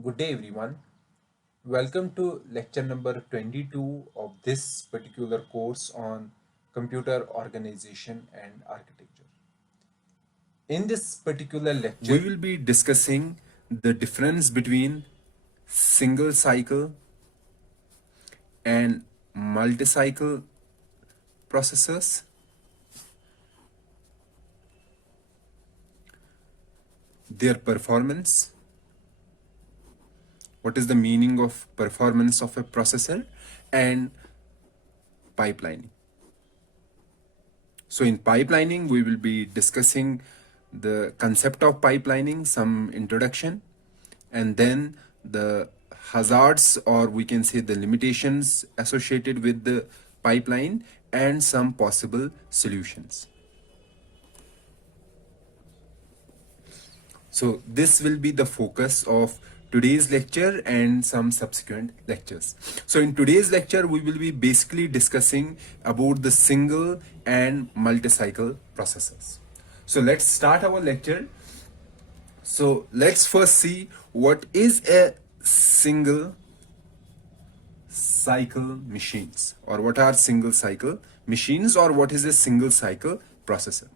Good day, everyone. Welcome to lecture number 22 of this particular course on computer organization and architecture. In this particular lecture, we will be discussing the difference between single cycle and multi-cycle processors, their performance, what is the meaning of performance of a processor, and pipelining. So in pipelining, we will be discussing the concept of pipelining, some introduction, and then the hazards, or we can say the limitations associated with the pipeline, and some possible solutions. So this will be the focus of today's lecture and some subsequent lectures. So in today's lecture, we will be basically discussing about the single and multi-cycle processors. So let's start our lecture. So let's first see what is a single cycle machines, or what are single cycle machines, or what is a single cycle processor.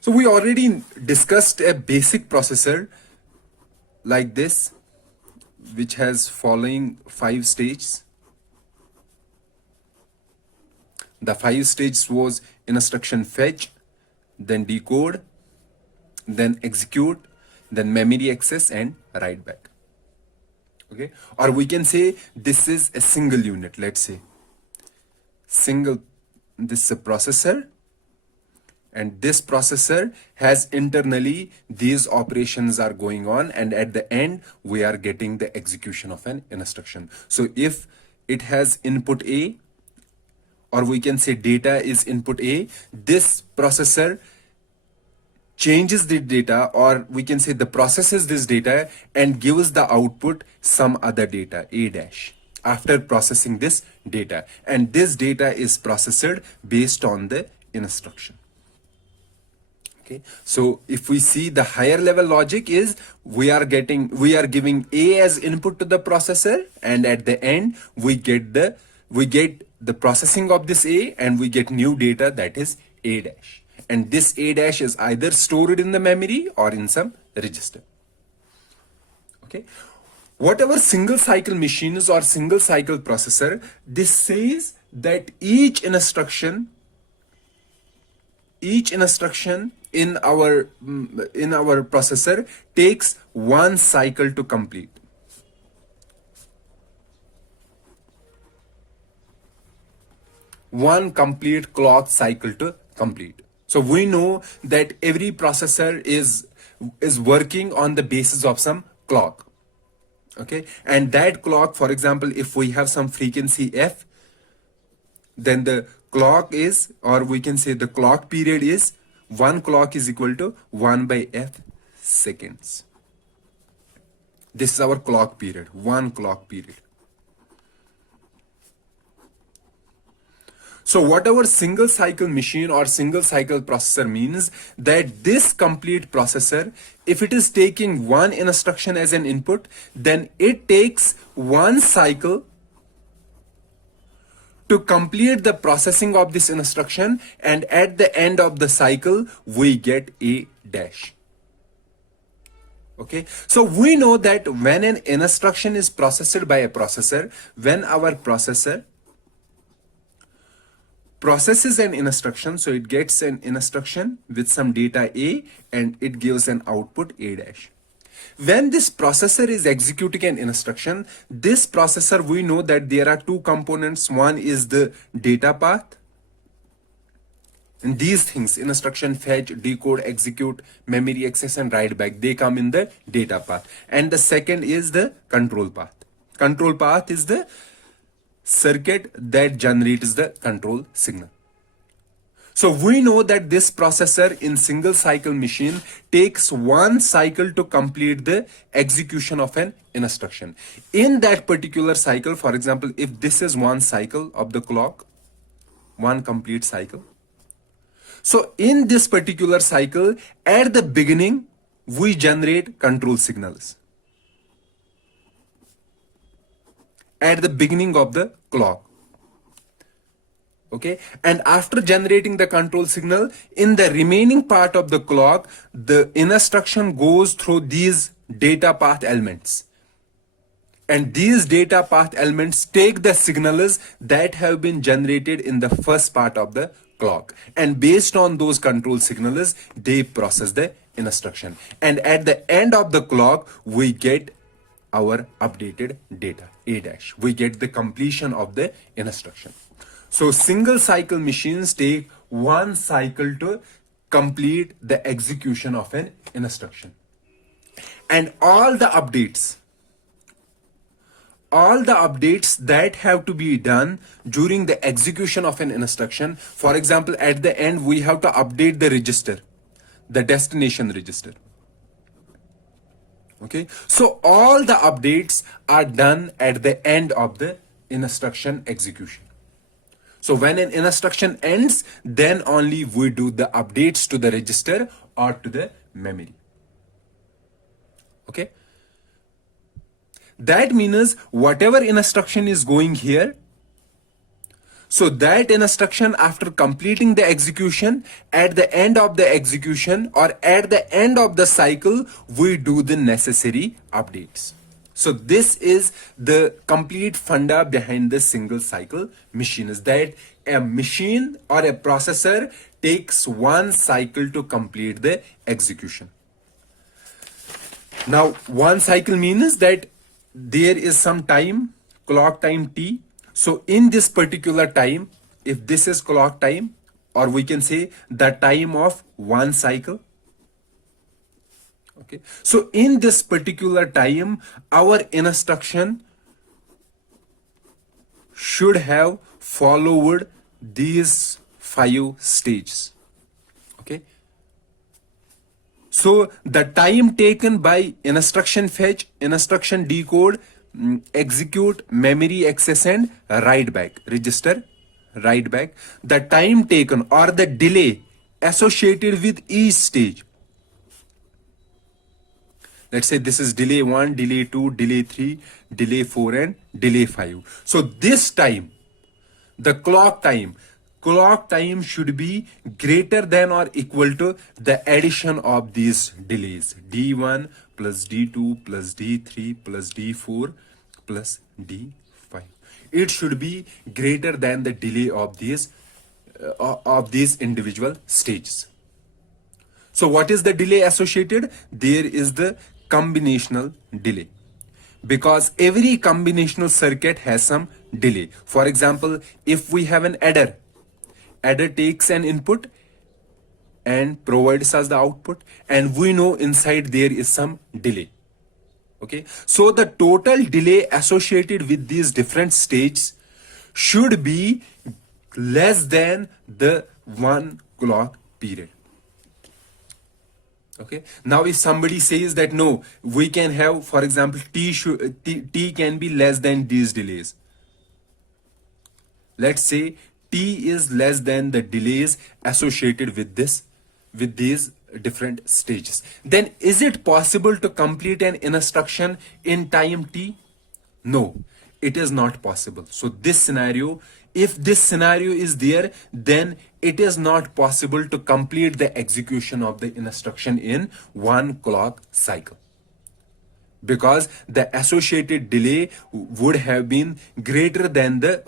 So we already discussed a basic processor like this, which has following 5 stages. The 5 stages was instruction fetch, then decode, then execute, then memory access, and write back. Okay, or we can say this is a single unit. Let's say this is a processor, and this processor has internally these operations are going on, and at the end we are getting the execution of an instruction. So if it has input A, or we can say data is input A, this processor changes the data, or we can say the processes this data and gives the output some other data, A dash, after processing this data, and this data is processed based on the instruction. Okay, so if we see the higher level logic is we are giving A as input to the processor, and at the end we get the processing of this A, and we get new data, that is A dash, and this A dash is either stored in the memory or in some register. Okay, whatever single cycle machines or single cycle processor, this says that each instruction in our processor takes one cycle to complete. One complete clock cycle to complete. So we know that every processor is working on the basis of some clock. Okay, and that clock, for example, if we have some frequency f, then the clock is, or we can say the clock period is, one clock is equal to 1 by f seconds. This is our clock period, one clock period. So whatever single cycle machine or single cycle processor means that this complete processor, if it is taking one instruction as an input, then it takes one cycle to complete the processing of this instruction, and at the end of the cycle we get A dash. Okay, so we know that when an instruction is processed by a processor, when our processor processes an instruction, so it gets an instruction with some data A, and it gives an output A dash. When this processor is executing an instruction, this processor, we know that there are two components. One is the data path, and these things, instruction fetch, decode, execute, memory access, and write back, they come in the data path. And the second is the control path. Control path is the circuit that generates the control signal. So we know that this processor in single cycle machine takes one cycle to complete the execution of an instruction. In that particular cycle, for example, if this is one cycle of the clock, one complete cycle. So in this particular cycle, at the beginning, we generate control signals at the beginning of the clock. Okay, and after generating the control signal, in the remaining part of the clock, the instruction goes through these data path elements. And these data path elements take the signals that have been generated in the first part of the clock. And based on those control signals, they process the instruction. And at the end of the clock, we get our updated data, A dash. We get the completion of the instruction. So single cycle machines take one cycle to complete the execution of an instruction. And all the updates that have to be done during the execution of an instruction, for example, at the end, we have to update the register, the destination register. Okay, so all the updates are done at the end of the instruction execution. So when an instruction ends, then only we do the updates to the register or to the memory. Okay. That means whatever instruction is going here, so that instruction, after completing the execution, at the end of the execution or at the end of the cycle, we do the necessary updates. So this is the complete funda behind the single cycle machine, is that a machine or a processor takes one cycle to complete the execution. Now, one cycle means that there is some time, clock time T. So in this particular time, if this is clock time, or we can say the time of one cycle. Okay. So in this particular time, our instruction should have followed these 5 stages. Okay. So the time taken by instruction fetch, instruction decode, execute, memory access, and write back, register, write back, the time taken or the delay associated with each stage. Let's say this is delay 1, delay 2, delay 3, delay 4, and delay 5. So this time, the clock time should be greater than or equal to the addition of these delays. D1 plus D2 plus D3 plus D4 plus D5. It should be greater than the delay of these individual stages. So what is the delay associated? There is the combinational delay, because every combinational circuit has some delay. For example, if we have an adder takes an input and provides us the output, and we know inside there is some delay. Okay, so the total delay associated with these different stages should be less than the 1 clock period. Okay, now if somebody says that no, we can have, for example, T can be less than these delays. Let's say T is less than the delays associated with these different stages. Then is it possible to complete an instruction in time T? No, it is not possible. So this scenario, if this scenario is there, then it is not possible to complete the execution of the instruction in 1 clock cycle, because the associated delay will have been greater than the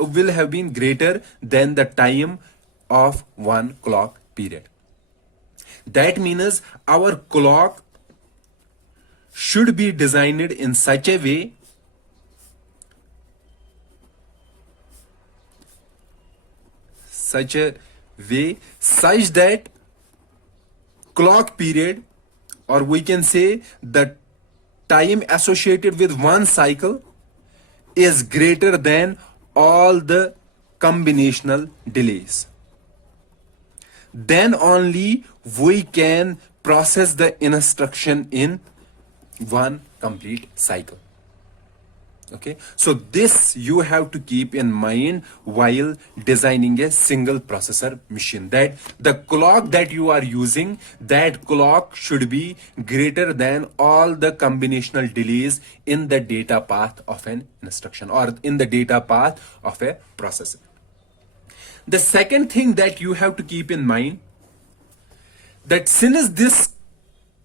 time of 1 clock period. That means our clock should be designed in such a way such that clock period, or we can say the time associated with one cycle, is greater than all the combinational delays. Then only we can process the instruction in 1 complete cycle. Okay, so this you have to keep in mind while designing a single processor machine, that the clock that you are using, that clock should be greater than all the combinational delays in the data path of an instruction or in the data path of a processor. The second thing that you have to keep in mind, that since this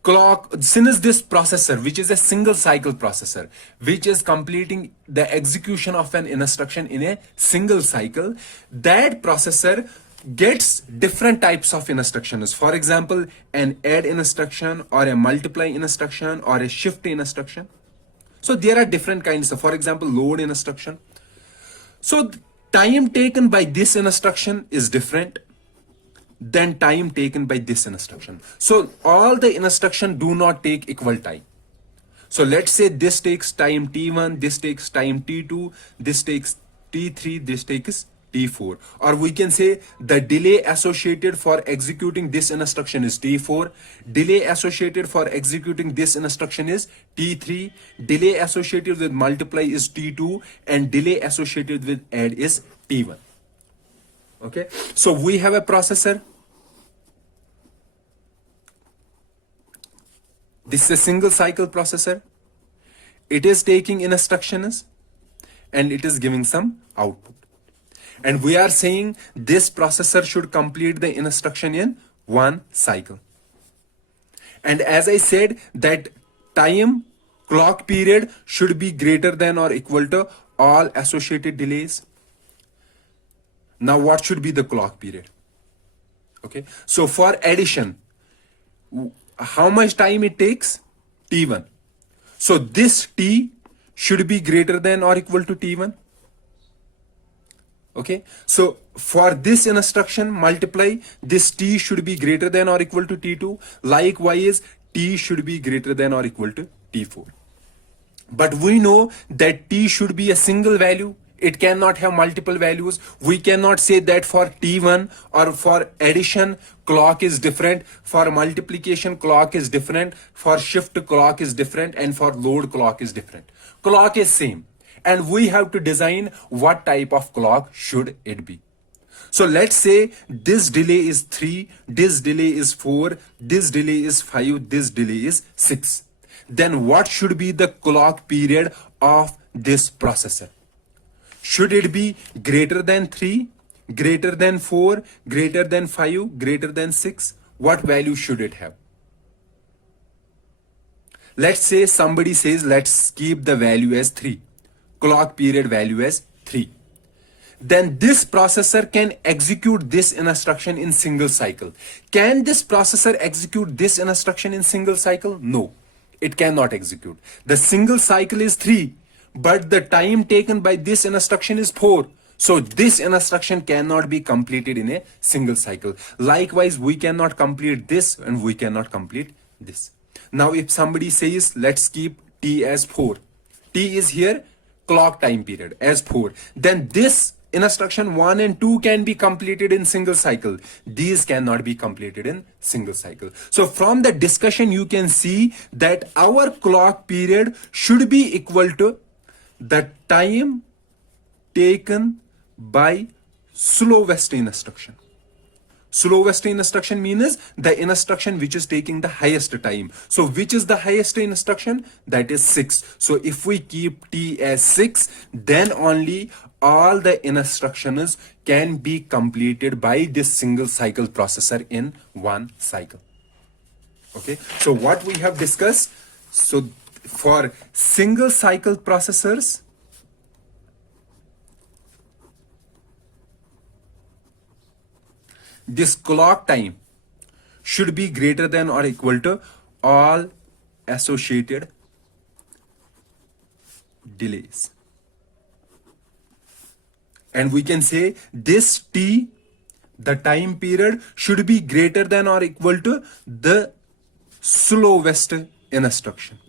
processor, which is a single cycle processor, which is completing the execution of an instruction in a single cycle, that processor gets different types of instructions. For example, an add instruction or a multiply instruction or a shift instruction. So there are different kinds of, for example, load instruction. So time taken by this instruction is different than time taken by this instruction. So all the instruction do not take equal time. So let's say this takes time t1, this takes time t2, this takes t3, this takes t4. Or we can say the delay associated for executing this instruction is t4, delay associated for executing this instruction is t3, delay associated with multiply is t2, and delay associated with add is t1. Okay, so we have a processor. This is a single cycle processor. It is taking instructions and it is giving some output. And we are saying this processor should complete the instruction in one cycle. And as I said, that time clock period should be greater than or equal to all associated delays. Now what should be the clock period? Okay, so for addition, how much time it takes? T1. So this T should be greater than or equal to T1. Okay, so for this instruction multiply, this T should be greater than or equal to T2. Likewise, T should be greater than or equal to T4. But we know that T should be a single value. It cannot have multiple values. We cannot say that for T1 or for addition clock is different, for multiplication clock is different, for shift clock is different, and for load clock is different. Clock is same, and we have to design what type of clock should it be. So let's say this delay is 3, this delay is 4, this delay is 5, this delay is 6. Then what should be the clock period of this processor? Should it be greater than 3, greater than 4, greater than 5, greater than 6? What value should it have? Let's say somebody says, let's keep the value as 3. Clock period value as 3. Then this processor can execute this instruction in single cycle. Can this processor execute this instruction in single cycle? No, it cannot execute. The single cycle is 3. But the time taken by this instruction is 4. So this instruction cannot be completed in a single cycle. Likewise, we cannot complete this and we cannot complete this. Now, if somebody says, let's keep T as 4. T is here, clock time period as 4. Then this instruction 1 and 2 can be completed in single cycle. These cannot be completed in single cycle. So from the discussion, you can see that our clock period should be equal to the time taken by slowest instruction. Slowest instruction means the instruction which is taking the highest time. So which is the highest instruction? That is 6. So if we keep T as 6, then only all the instructions can be completed by this single cycle processor in one cycle. Okay, so what we have discussed, so for single cycle processors, this clock time should be greater than or equal to all associated delays. And we can say this T, the time period, should be greater than or equal to the slowest instruction.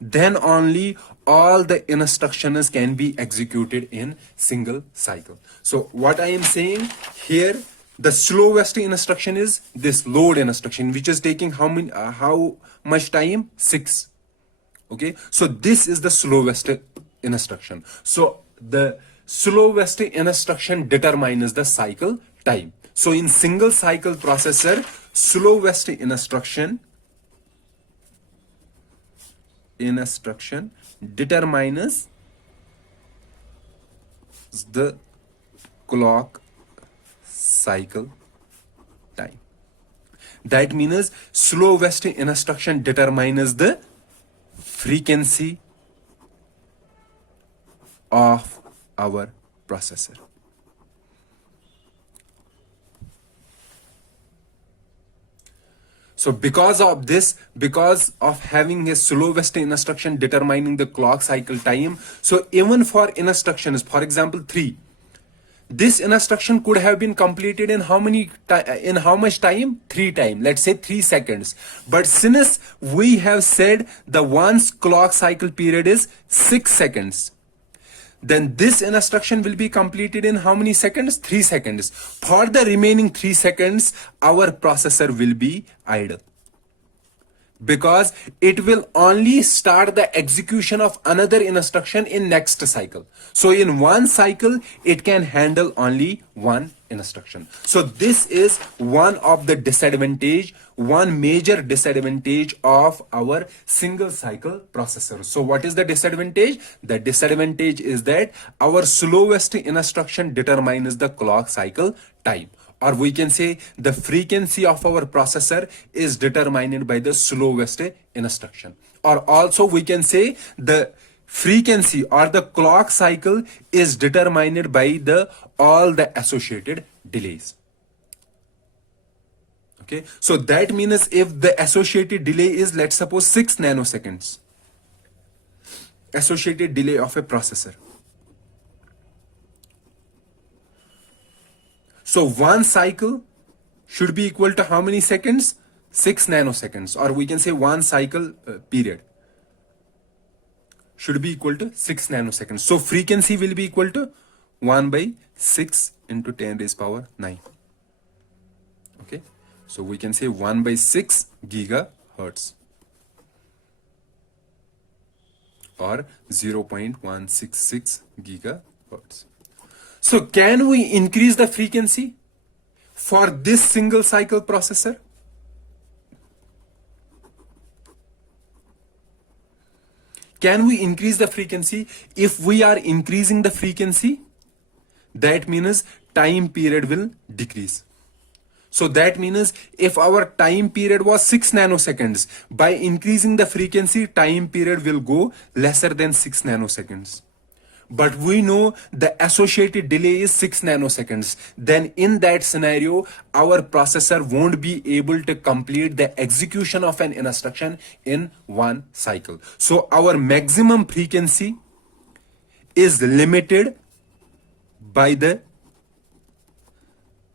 Then only all the instructions can be executed in single cycle. So what I am saying here, the slowest instruction is this load instruction, which is taking how much time? 6. Okay, so this is the slowest instruction. So the slowest instruction determines the cycle time. So in single cycle processor, slowest instruction determines the clock cycle time. That means slowest instruction determines the frequency of our processor. So because of this, because of having a slowest instruction determining the clock cycle time, so even for instructions, for example 3, this instruction could have been completed in how much time? 3 time, let's say 3 seconds. But since we have said the one's clock cycle period is 6 seconds, then this instruction will be completed in how many seconds? 3 seconds. For the remaining 3 seconds, our processor will be idle, because it will only start the execution of another instruction in next cycle. So in one cycle, it can handle only one instruction. So this is one of the one major disadvantage of our single cycle processor. So what is the disadvantage? The disadvantage is that our slowest instruction determines the clock cycle time. Or we can say the frequency of our processor is determined by the slowest instruction. Or also we can say the frequency or the clock cycle is determined by all the associated delays. Okay, so that means if the associated delay is, let's suppose 6 nanoseconds, associated delay of a processor. So one cycle should be equal to how many seconds? 6 nanoseconds, or we can say one cycle period should be equal to 6 nanoseconds. So frequency will be equal to 1 by 6 into 10 raised power 9. Okay, so we can say 1 by 6 gigahertz or 0.166 gigahertz. So can we increase the frequency for this single cycle processor? Can we increase the frequency? If we are increasing the frequency, that means time period will decrease. So that means if our time period was 6 nanoseconds, by increasing the frequency, time period will go lesser than 6 nanoseconds. But we know the associated delay is 6 nanoseconds. Then in that scenario, our processor won't be able to complete the execution of an instruction in one cycle. So our maximum frequency is limited by the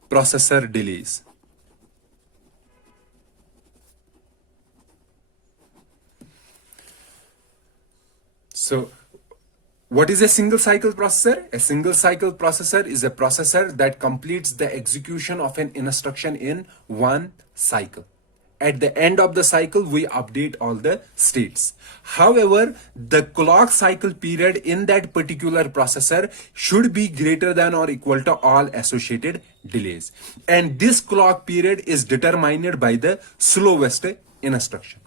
processor delays. So what is a single cycle processor? A single cycle processor is a processor that completes the execution of an instruction in one cycle. At the end of the cycle, we update all the states. However, the clock cycle period in that particular processor should be greater than or equal to all associated delays. And this clock period is determined by the slowest instruction.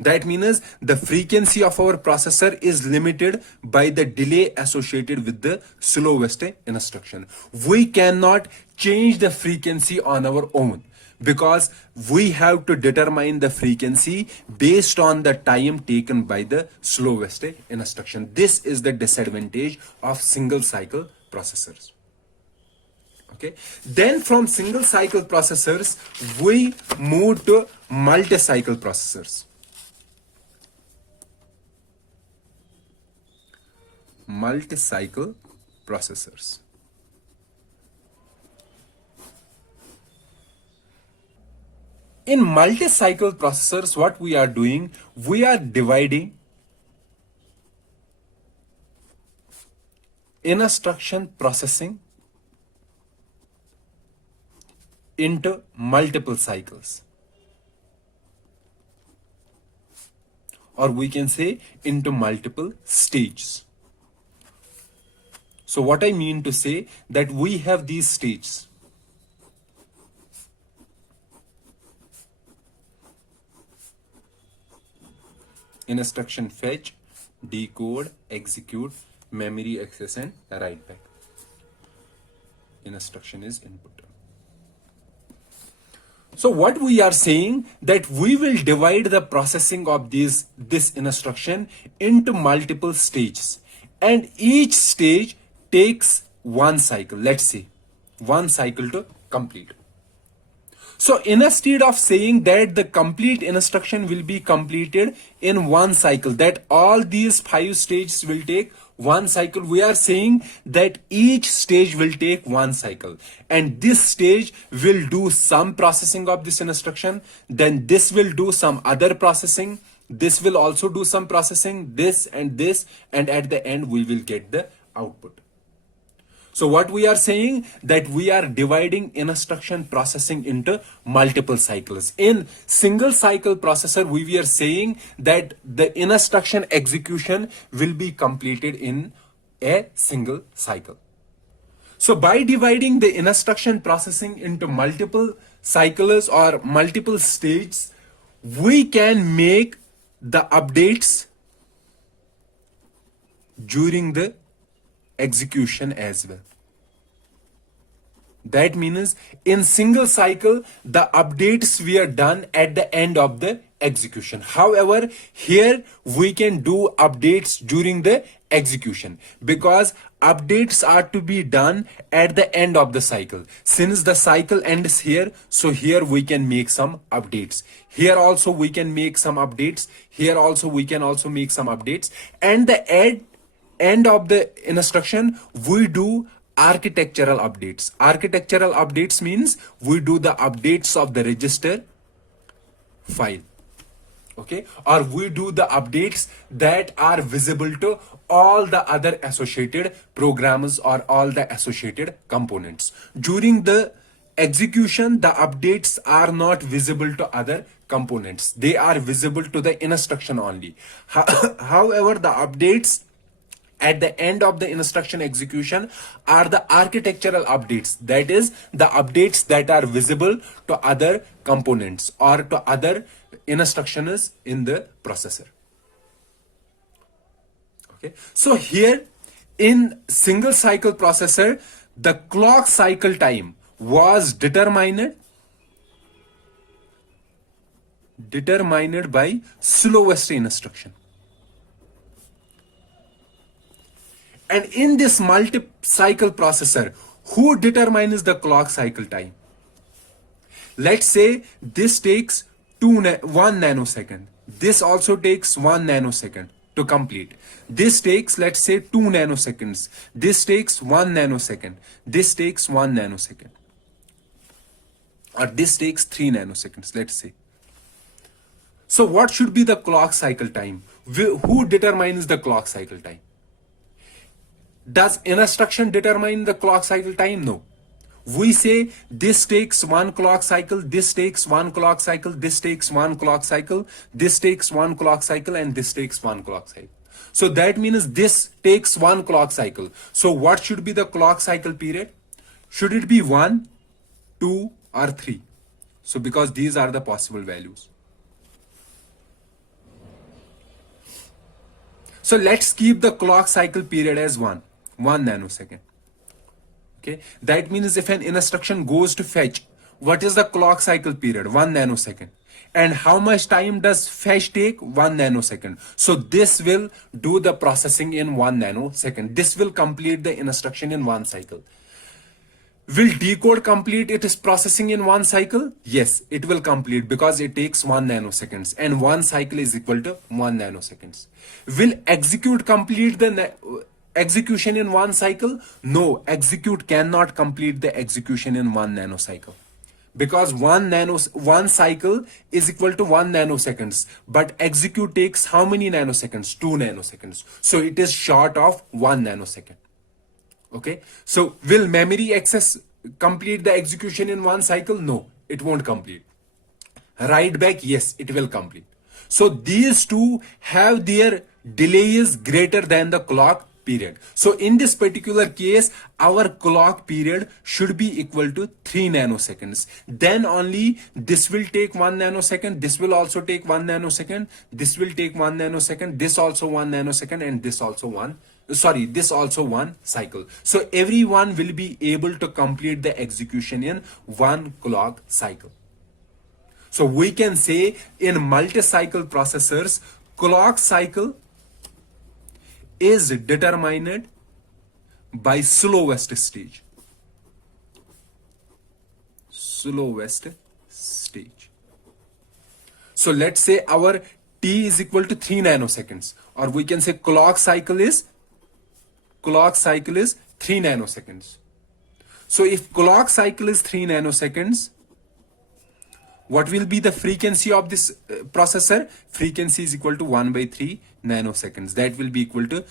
That means the frequency of our processor is limited by the delay associated with the slowest instruction. We cannot change the frequency on our own, because we have to determine the frequency based on the time taken by the slowest instruction. This is the disadvantage of single cycle processors. Okay, then from single cycle processors, we move to multi-cycle processors. Multi-cycle processors. In multi-cycle processors, what we are doing, we are dividing instruction processing into multiple cycles. or we can say into multiple stages. So what I mean to say that we have these stages. Instruction fetch, decode, execute, memory access and write back. Instruction is input. So what we are saying that we will divide the processing of this instruction into multiple stages, and each stage takes one cycle. Let's say one cycle to complete. So instead of saying that the complete instruction will be completed in one cycle, that all these 5 stages will take one cycle, we are saying that each stage will take one cycle, and this stage will do some processing of this instruction, then this will do some other processing, this will also do some processing, this, and at the end we will get the output. So what we are saying that we are dividing instruction processing into multiple cycles. In single cycle processor, we were saying that the instruction execution will be completed in a single cycle. So by dividing the instruction processing into multiple cycles or multiple stages, we can make the updates during the execution as well. That means in single cycle, the updates were done at the end of the execution. However, here we can do updates during the execution because updates are to be done at the end of the cycle. Since the cycle ends here, so here we can make some updates. Here also we can make some updates. Here also we can also make some updates. And the end of the instruction, we do architectural updates. Architectural updates means we do the updates of the register file. Okay, or we do the updates that are visible to all the other associated programs or all the associated components. During the execution, the updates are not visible to other components. They are visible to the instruction only. However, the updates at the end of the instruction execution are the architectural updates. That is the updates that are visible to other components or to other instructions in the processor. Okay. So here in single cycle processor, the clock cycle time was determined by slowest instruction. And in this multi-cycle processor, who determines the clock cycle time? Let's say this takes 1 nanosecond. This also takes 1 nanosecond to complete. This takes, let's say, 2 nanoseconds. This takes 1 nanosecond. This takes 1 nanosecond. Or this takes 3 nanoseconds, let's say. So what should be the clock cycle time? Who determines the clock cycle time? Does instruction determine the clock cycle time? No. We say this takes 1 clock cycle, this takes 1 clock cycle, this takes 1 clock cycle, this takes 1 clock cycle, and this takes 1 clock cycle. So that means this takes 1 clock cycle. So what should be the clock cycle period? Should it be 1, 2, or 3? So because these are the possible values. So let's keep the clock cycle period as 1 nanosecond. Okay, that means if an instruction goes to fetch, what is the clock cycle period? 1 nanosecond. And how much time does fetch take? 1 nanosecond. So this will do the processing in 1 nanosecond. This will complete the instruction in 1 cycle. Will decode complete its processing in 1 cycle? Yes, it will complete because it takes 1 nanoseconds and 1 cycle is equal to 1 nanoseconds. Will execute complete the execution in 1 cycle? No, execute cannot complete the execution in 1 nanocycle. Because 1 cycle is equal to 1 nanoseconds. But execute takes how many nanoseconds? 2 nanoseconds. So it is short of 1 nanosecond. Okay. So will memory access complete the execution in 1 cycle? No, it won't complete. Write back? Yes, it will complete. So these two have their delay is greater than the clock period. So in this particular case, our clock period should be equal to 3 nanoseconds. Then only this will take 1 nanosecond, this will also take 1 nanosecond, this will take 1 nanosecond, this also 1 nanosecond, and this also this also one cycle. So everyone will be able to complete the execution in one clock cycle. So we can say in multi-cycle processors, clock cycle is determined by slowest stage. Slowest stage. So let's say our T is equal to 3 nanoseconds, or we can say clock cycle is 3 nanoseconds. So if clock cycle is 3 nanoseconds, what will be the frequency of this processor? Frequency is equal to 1 by 3 nanoseconds. That will be equal to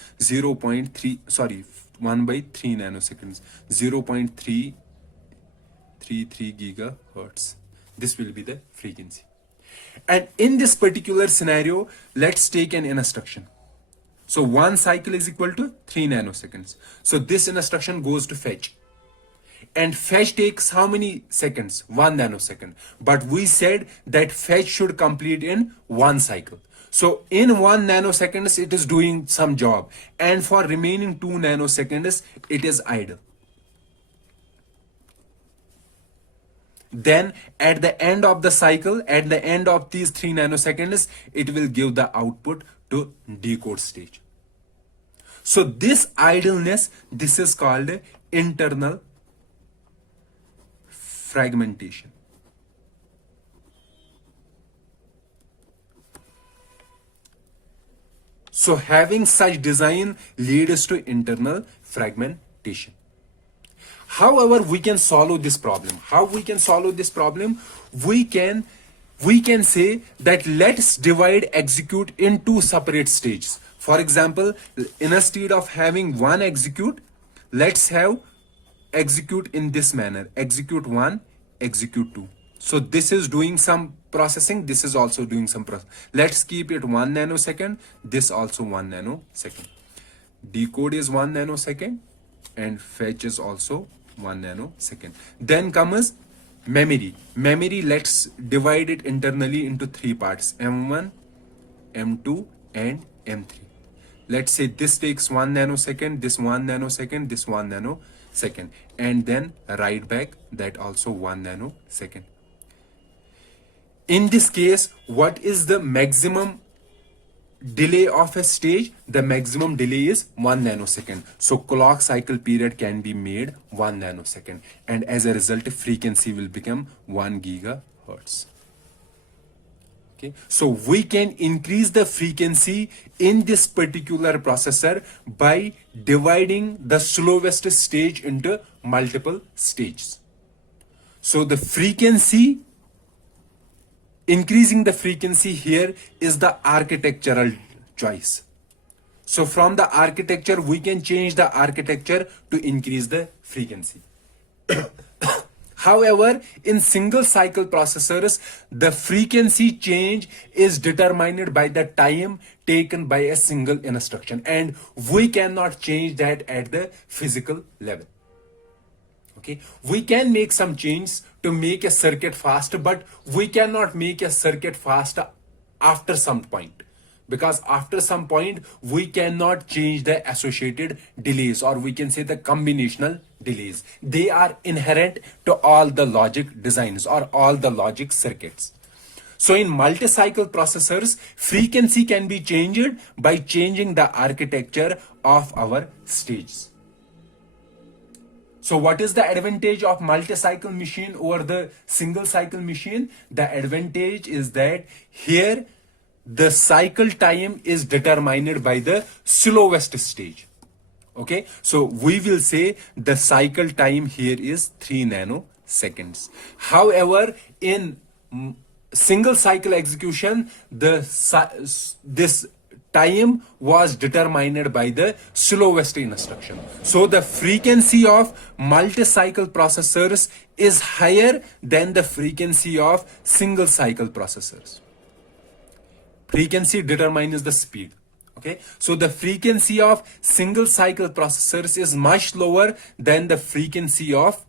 1 by 3 nanoseconds, 0.333 gigahertz. This will be the frequency. And in this particular scenario, let's take an instruction. So one cycle is equal to 3 nanoseconds. So this instruction goes to fetch. And fetch takes how many seconds? 1 nanosecond. But we said that fetch should complete in one cycle. So in 1 nanoseconds, it is doing some job. And for remaining 2 nanoseconds, it is idle. Then at the end of the cycle, at the end of these 3 nanoseconds, it will give the output to decode stage. So this idleness, this is called internal fragmentation. So having such design leads to internal fragmentation. However, we can solve this problem. How we can solve this problem? We can say that let's divide execute in two separate stages. For example, instead of having one execute, let's have execute in this manner: execute 1, execute 2. So this is doing some processing, this is also doing some processing. Let's keep it 1 nanosecond, this also 1 nanosecond. Decode is 1 nanosecond and fetch is also 1 nanosecond. Then comes memory. Memory, let's divide it internally into 3 parts: M1, M2 and M3. Let's say this takes 1 nanosecond, this 1 nanosecond, this 1 nanosecond, and then write back that also 1 nanosecond. In this case, what is the maximum delay of a stage? The maximum delay is 1 nanosecond. So clock cycle period can be made 1 nanosecond, and as a result, frequency will become 1 gigahertz. Okay, so we can increase the frequency in this particular processor by dividing the slowest stage into multiple stages. So the frequency, increasing the frequency here is the architectural choice. So from the architecture, we can change the architecture to increase the frequency. However, in single cycle processors, the frequency change is determined by the time taken by a single instruction, and we cannot change that at the physical level. Okay, we can make some changes to make a circuit fast, but we cannot make a circuit fast after some point, because after some point we cannot change the associated delays, or we can say the combinational delays. They are inherent to all the logic designs or all the logic circuits. So in multi-cycle processors, frequency can be changed by changing the architecture of our stages. So what is the advantage of multi-cycle machine over the single cycle machine? The advantage is that here the cycle time is determined by the slowest stage. Okay, so we will say the cycle time here is 3 nanoseconds. However, in single cycle execution, this time was determined by the slowest instruction. So the frequency of multi-cycle processors is higher than the frequency of single cycle processors. Frequency determines the speed. Okay, so the frequency of single cycle processors is much lower than the frequency of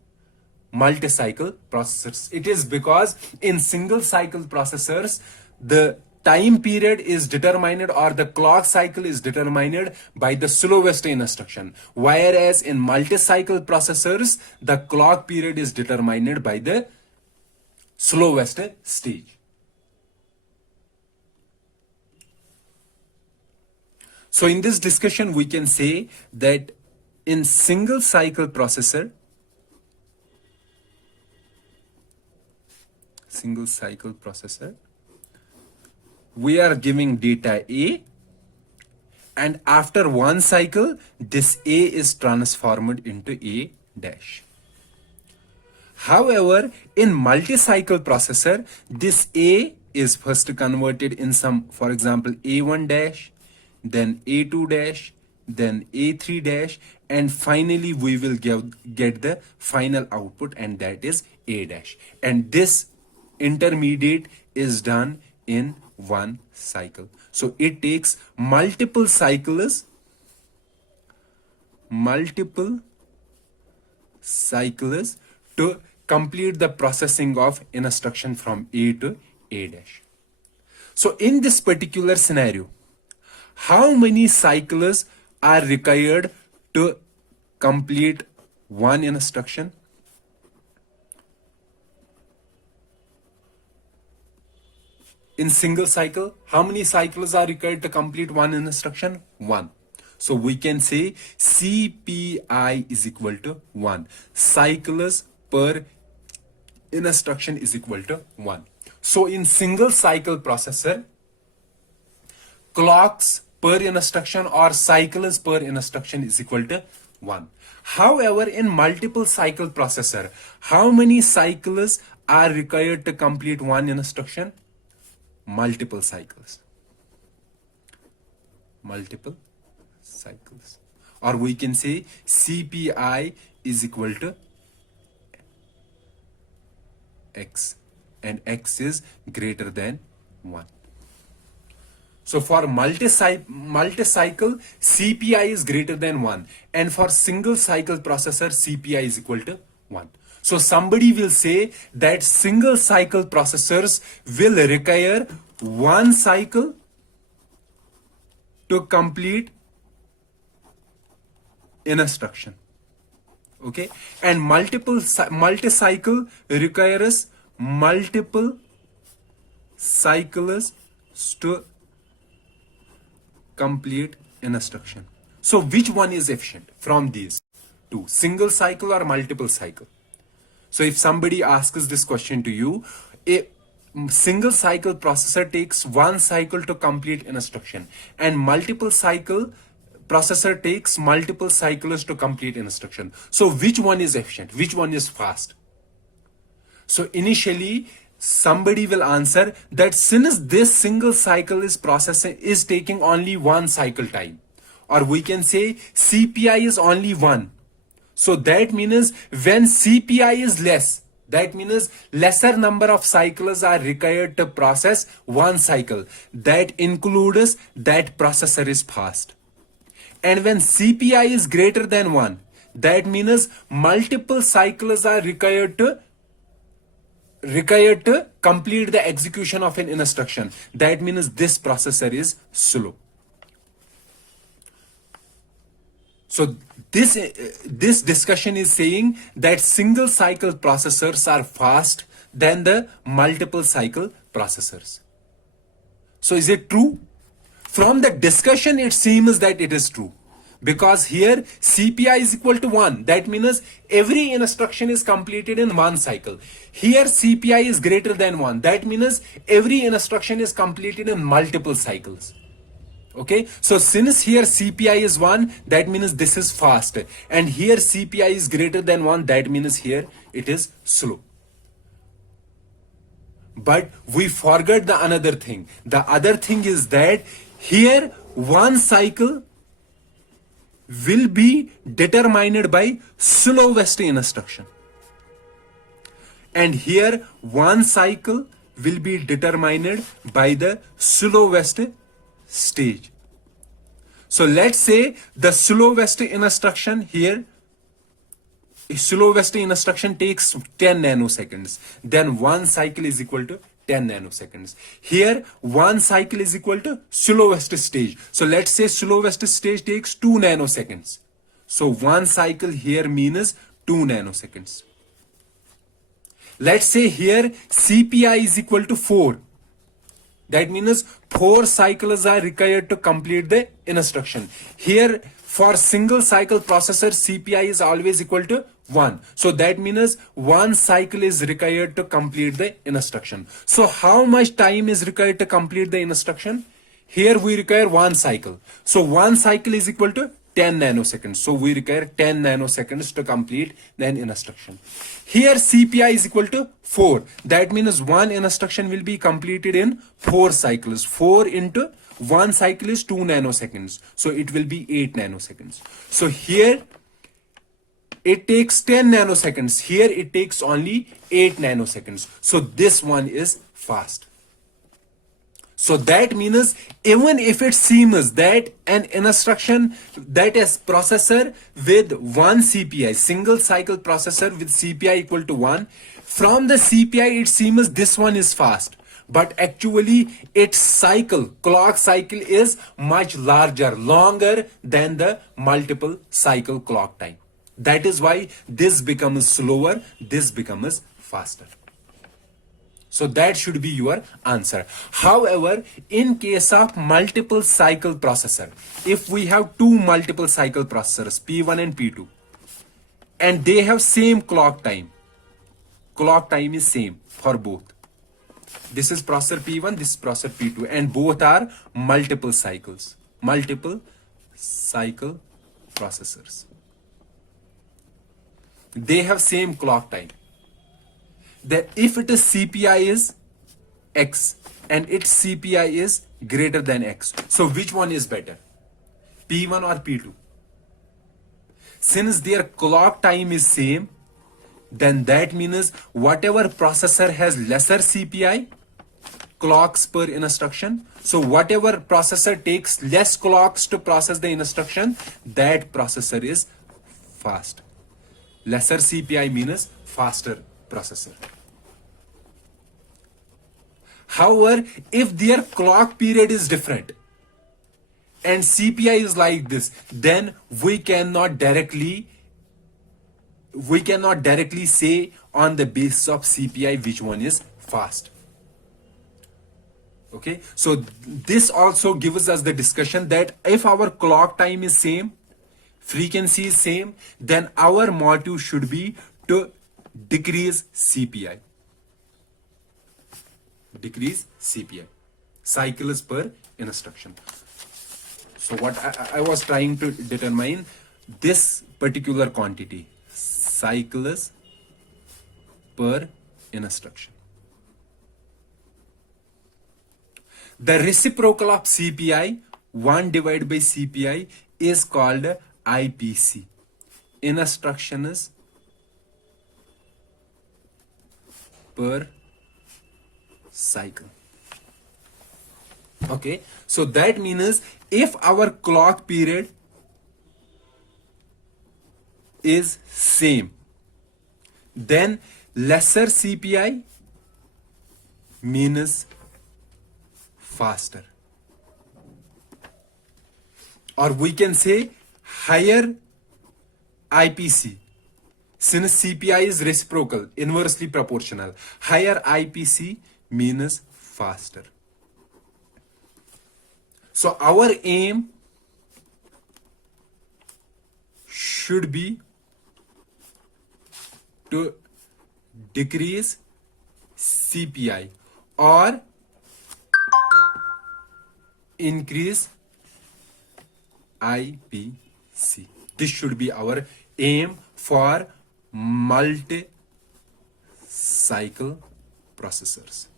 multi-cycle processors. It is because in single cycle processors, the time period is determined, or the clock cycle is determined by the slowest instruction, whereas in multi-cycle processors, the clock period is determined by the slowest stage. So in this discussion, we can say that in single cycle processor, we are giving data A, and after one cycle, this A is transformed into A dash. However, in multi-cycle processor, this A is first converted in some, for example, A1 dash, then A2 dash, then A3 dash, and finally we will get the final output, and that is A dash. And this intermediate is done in one cycle. So it takes multiple cycles to complete the processing of instruction from A to A dash. So in this particular scenario, how many cycles are required to complete one instruction? In single cycle, how many cycles are required to complete one instruction? 1. So we can say CPI is equal to 1. Cycles per instruction is equal to 1. So in single cycle processor, clocks per instruction or cycles per instruction is equal to 1. However, in multiple cycle processor, how many cycles are required to complete one instruction? Multiple cycles. Or we can say CPI is equal to X, and X is greater than 1. So for multi-cycle, CPI is greater than 1. And for single cycle processor, CPI is equal to 1. So somebody will say that single cycle processors will require one cycle to complete instruction. Okay. And multi-cycle requires multiple cycles to complete instruction. So which one is efficient from these two, single cycle or multiple cycle? So if somebody asks this question to you, a single cycle processor takes one cycle to complete instruction, and multiple cycle processor takes multiple cycles to complete instruction. So which one is efficient? Which one is fast? So initially, somebody will answer that since this single cycle is taking only one cycle time, or we can say CPI is only 1. So that means when CPI is less, that means lesser number of cycles are required to process one cycle. That includes that processor is fast. And when CPI is greater than 1, that means multiple cycles are required to complete the execution of an instruction. That means this processor is slow. So this discussion is saying that single cycle processors are fast than the multiple cycle processors. So is it true? From the discussion, it seems that it is true. Because here CPI is equal to 1. That means every instruction is completed in one cycle. Here CPI is greater than 1. That means every instruction is completed in multiple cycles. Okay, so since here CPI is 1, that means this is fast. And here CPI is greater than 1, that means here it is slow. But we forgot the another thing. The other thing is that here one cycle will be determined by slowest instruction. And here one cycle will be determined by the slowest stage. So let's say the slowest instruction here, slowest instruction takes 10 nanoseconds. Then one cycle is equal to 10 nanoseconds. Here, one cycle is equal to slowest stage. So let's say slowest stage takes 2 nanoseconds. So one cycle here means 2 nanoseconds. Let's say here CPI is equal to 4. That means 4 cycles are required to complete the instruction. Here for single cycle processor, CPI is always equal to 1. So that means 1 cycle is required to complete the instruction. So how much time is required to complete the instruction? Here we require 1 cycle. So 1 cycle is equal to 10 nanoseconds. So we require 10 nanoseconds to complete the instruction. Here CPI is equal to 4. That means one instruction will be completed in 4 cycles. 4 into 1 cycle is 2 nanoseconds. So it will be 8 nanoseconds. So here it takes 10 nanoseconds. Here it takes only 8 nanoseconds. So this one is fast. So that means even if it seems that an instruction, that is processor with 1 CPI, single cycle processor with CPI equal to 1, from the CPI it seems this one is fast. But actually its cycle, clock cycle is much larger, longer than the multiple cycle clock time. That is why this becomes slower, this becomes faster. So that should be your answer. However, in case of multiple cycle processor, if we have two multiple cycle processors, P1 and P2, and they have same clock time is same for both. This is processor P1, this is processor P2, and both are multiple cycle processors. They have same clock time. That if it is CPI is X and its CPI is greater than X, so which one is better, P1 or P2? Since their clock time is same, then that means whatever processor has lesser CPI, clocks per instruction, so whatever processor takes less clocks to process the instruction, that processor is fast. Lesser CPI means faster processor. However, if their clock period is different and CPI is like this, then we cannot directly say on the basis of CPI which one is fast. Okay, so this also gives us the discussion that if our clock time is same, frequency is same, then our motive should be to decrease CPI. Decrease CPI, cycles per instruction. So what I was trying to determine this particular quantity, cycles per instruction. The reciprocal of CPI, 1 divided by CPI, is called IPC. Instructions per cycle. Okay, so that means if our clock period is same, then lesser CPI means faster, or we can say higher IPC. Since CPI is reciprocal, inversely proportional, higher IPC means faster. So our aim should be to decrease CPI or increase IPC. This should be our aim for multi-cycle processors.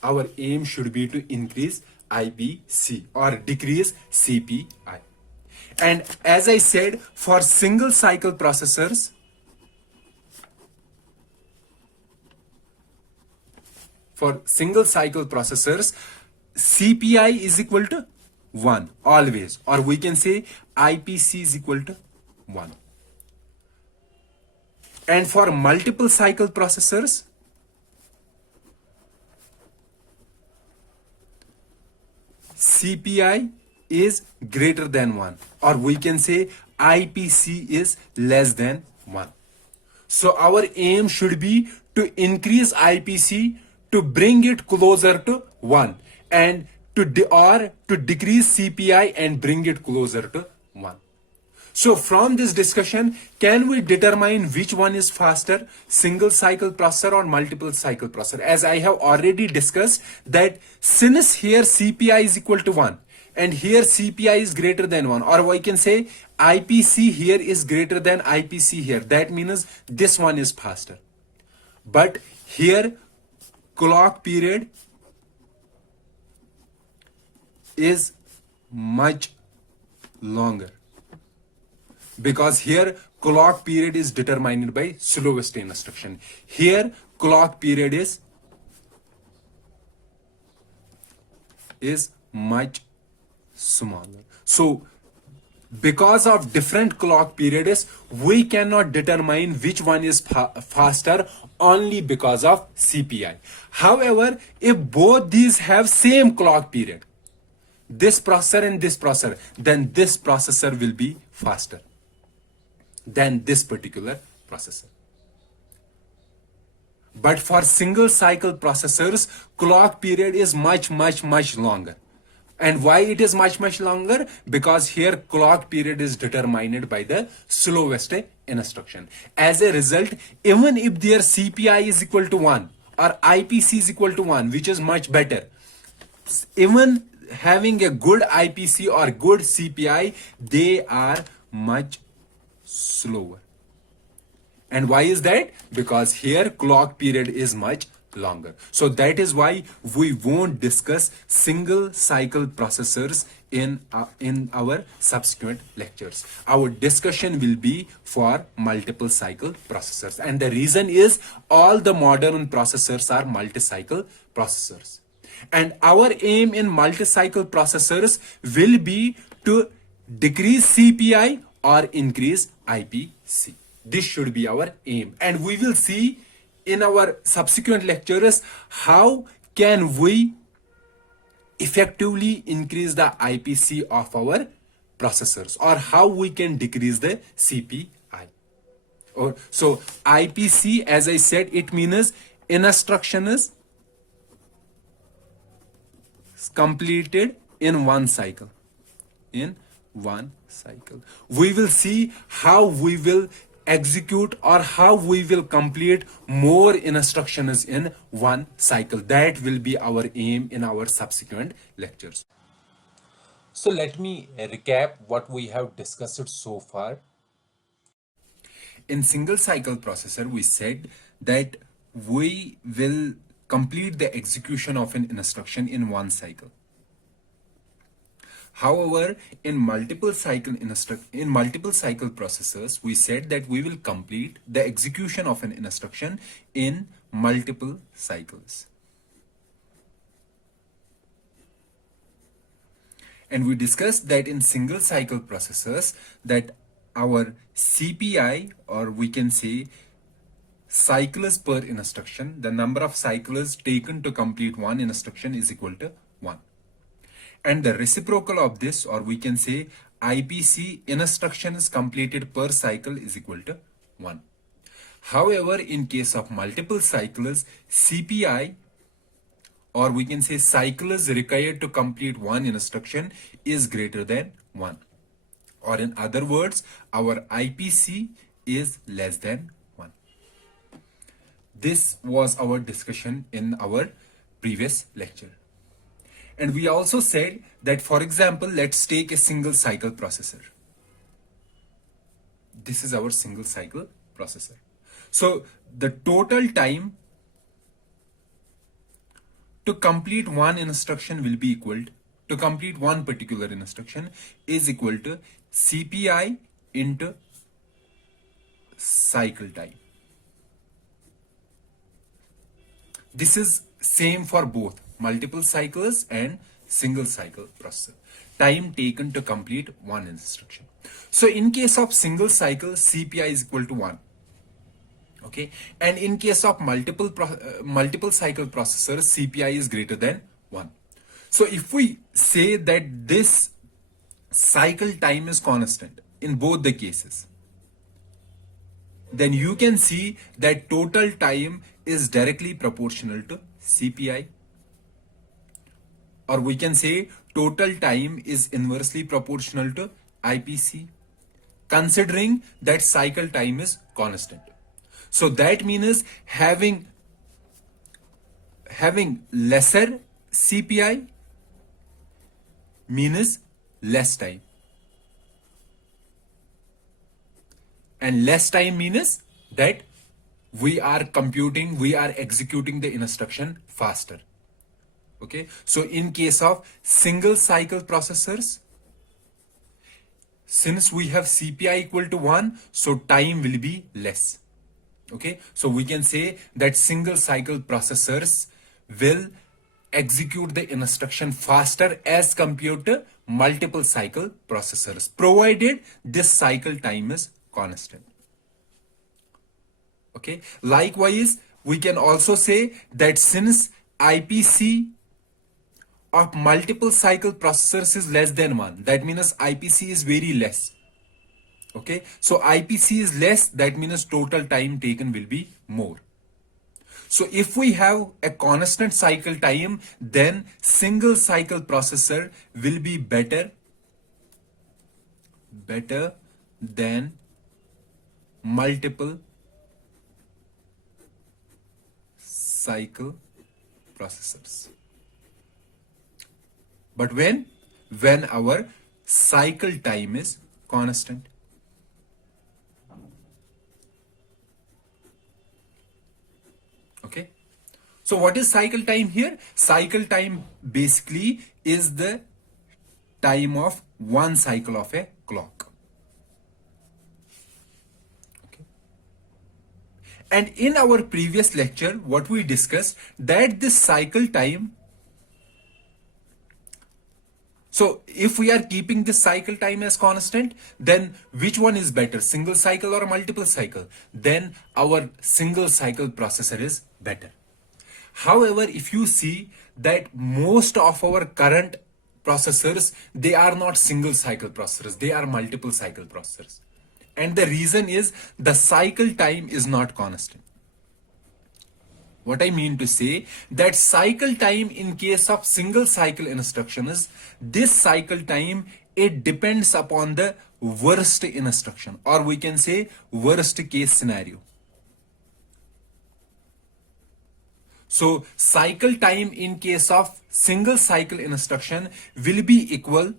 Our aim should be to increase IPC or decrease CPI. And as I said, for single cycle processors, for single cycle processors, CPI is equal to 1 always, or we can say IPC is equal to 1. And for multiple cycle processors, CPI is greater than 1, or we can say IPC is less than 1. So our aim should be to increase IPC to bring it closer to 1, and to decrease CPI and bring it closer to 1. So from this discussion, can we determine which one is faster, single cycle processor or multiple cycle processor? As I have already discussed that since here CPI is equal to 1 and here CPI is greater than 1, or we can say IPC here is greater than IPC here, that means this one is faster. But here clock period is much longer, because here clock period is determined by slowest instruction. Here clock period is much smaller. So because of different clock periods, we cannot determine which one is faster only because of CPI. However, if both these have same clock period, this processor and this processor, then this processor will be faster than this particular processor. But for single cycle processors, clock period is much longer. And why it is much longer? Because here clock period is determined by the slowest instruction. As a result, even if their CPI is equal to 1 or IPC is equal to 1, which is much better, even having a good IPC or good CPI, they are much slower. And why is that? Because here clock period is much longer. So that is why we won't discuss single cycle processors in our subsequent lectures. Our discussion will be for multiple cycle processors, and the reason is all the modern processors are multi-cycle processors, and our aim in multi-cycle processors will be to decrease CPI or increase IPC. This should be our aim, and we will see in our subsequent lectures how can we effectively increase the IPC of our processors, or how we can decrease the CPI. So IPC, as I said, it means instruction is completed in one cycle. In one cycle, we will see how we will execute or how we will complete more instructions in one cycle. That will be our aim in our subsequent lectures. So let me recap what we have discussed so far. In single cycle processor, we said that we will complete the execution of an instruction in one cycle. However, in multiple cycle processors, we said that we will complete the execution of an instruction in multiple cycles. And we discussed that in single cycle processors that our CPI, or we can say cycles per instruction, the number of cycles taken to complete one instruction is equal to 1. And the reciprocal of this, or we can say IPC, instructions completed per cycle, is equal to 1. However, in case of multiple cycles, CPI, or we can say cycles required to complete one instruction, is greater than 1. Or in other words, our IPC is less than 1. This was our discussion in our previous lecture. And we also said that, for example, let's take a single cycle processor. This is our single cycle processor. So the total time to complete one instruction will be equal to complete one particular instruction is equal to CPI into cycle time. This is same for both multiple cycles and single cycle processor. Time taken to complete one instruction. So in case of single cycle, CPI is equal to 1. Okay, and in case of multiple cycle processors, CPI is greater than 1. So if we say that this cycle time is constant in both the cases, then you can see that total time is directly proportional to CPI, or we can say total time is inversely proportional to IPC, considering that cycle time is constant. So that means having lesser CPI means less time, and less time means that we are executing the instruction faster. Okay, so in case of single cycle processors, since we have CPI equal to 1, so time will be less. Okay, so we can say that single cycle processors will execute the instruction faster as compared to multiple cycle processors, provided this cycle time is constant. Okay, likewise, we can also say that since IPC of multiple cycle processors is less than 1, that means IPC is very less. Okay, so IPC is less, that means total time taken will be more. So if we have a constant cycle time, then single cycle processor will be better than multiple cycle processors. But when our cycle time is constant. Okay, so what is cycle time here? Cycle time basically is the time of one cycle of a clock. Okay, and in our previous lecture, what we discussed, that this cycle time, so if we are keeping this cycle time as constant, then which one is better, single cycle or multiple cycle? Then our single cycle processor is better. However, if you see that most of our current processors, they are not single cycle processors, they are multiple cycle processors. And the reason is the cycle time is not constant. What I mean to say, that cycle time in case of single cycle instruction is, this cycle time, it depends upon the worst instruction, or we can say worst case scenario. So cycle time in case of single cycle instruction will be equal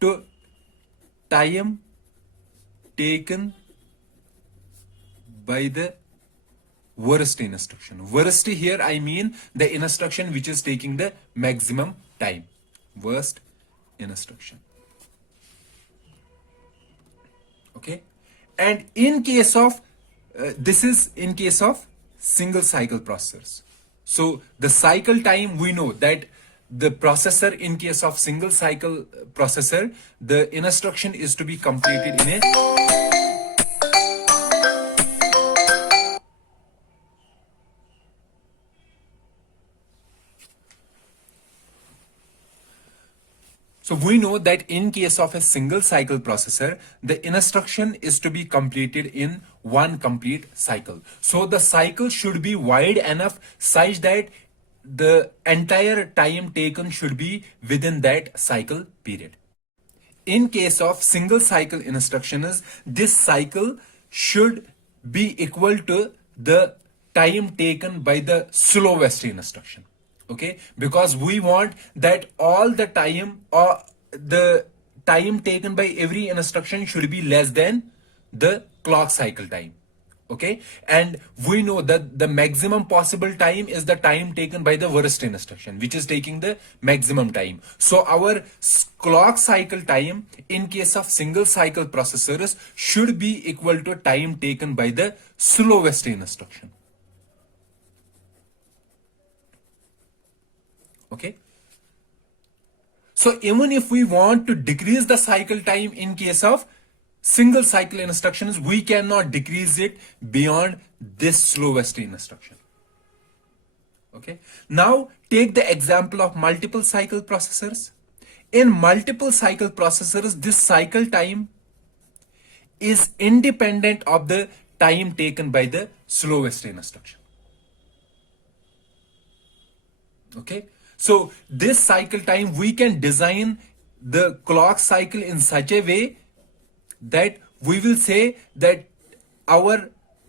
to time taken by the worst instruction. Worst here I mean the instruction which is taking the maximum time. Worst instruction. Okay, and in case of this is in case of single cycle processors. So the cycle time, we know that the processor, in case of single cycle processor, the instruction is to be completed in a So we know that in case of a single cycle processor, the instruction is to be completed in one complete cycle. So the cycle should be wide enough such that the entire time taken should be within that cycle period. In case of single cycle instructions, this cycle should be equal to the time taken by the slowest instruction. Okay, because we want that all the time, or the time taken by every instruction should be less than the clock cycle time. Okay, and we know that the maximum possible time is the time taken by the worst instruction, which is taking the maximum time. So our clock cycle time in case of single cycle processors should be equal to time taken by the slowest instruction. Okay. So even if we want to decrease the cycle time in case of single cycle instructions, we cannot decrease it beyond this slowest instruction. Okay. Now take the example of multiple cycle processors. In multiple cycle processors, this cycle time is independent of the time taken by the slowest instruction. Okay. So this cycle time, we can design the clock cycle in such a way that we will say that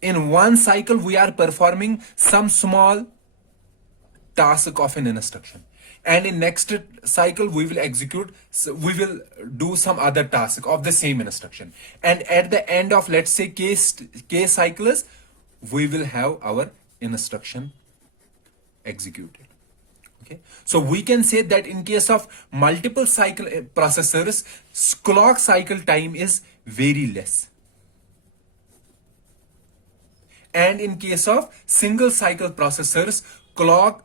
in one cycle we are performing some small task of an instruction, and in next cycle we will we will do some other task of the same instruction, and at the end of, let's say, k cycles, we will have our instruction executed. Okay. So we can say that in case of multiple cycle processors, clock cycle time is very less, and in case of single cycle processors, clock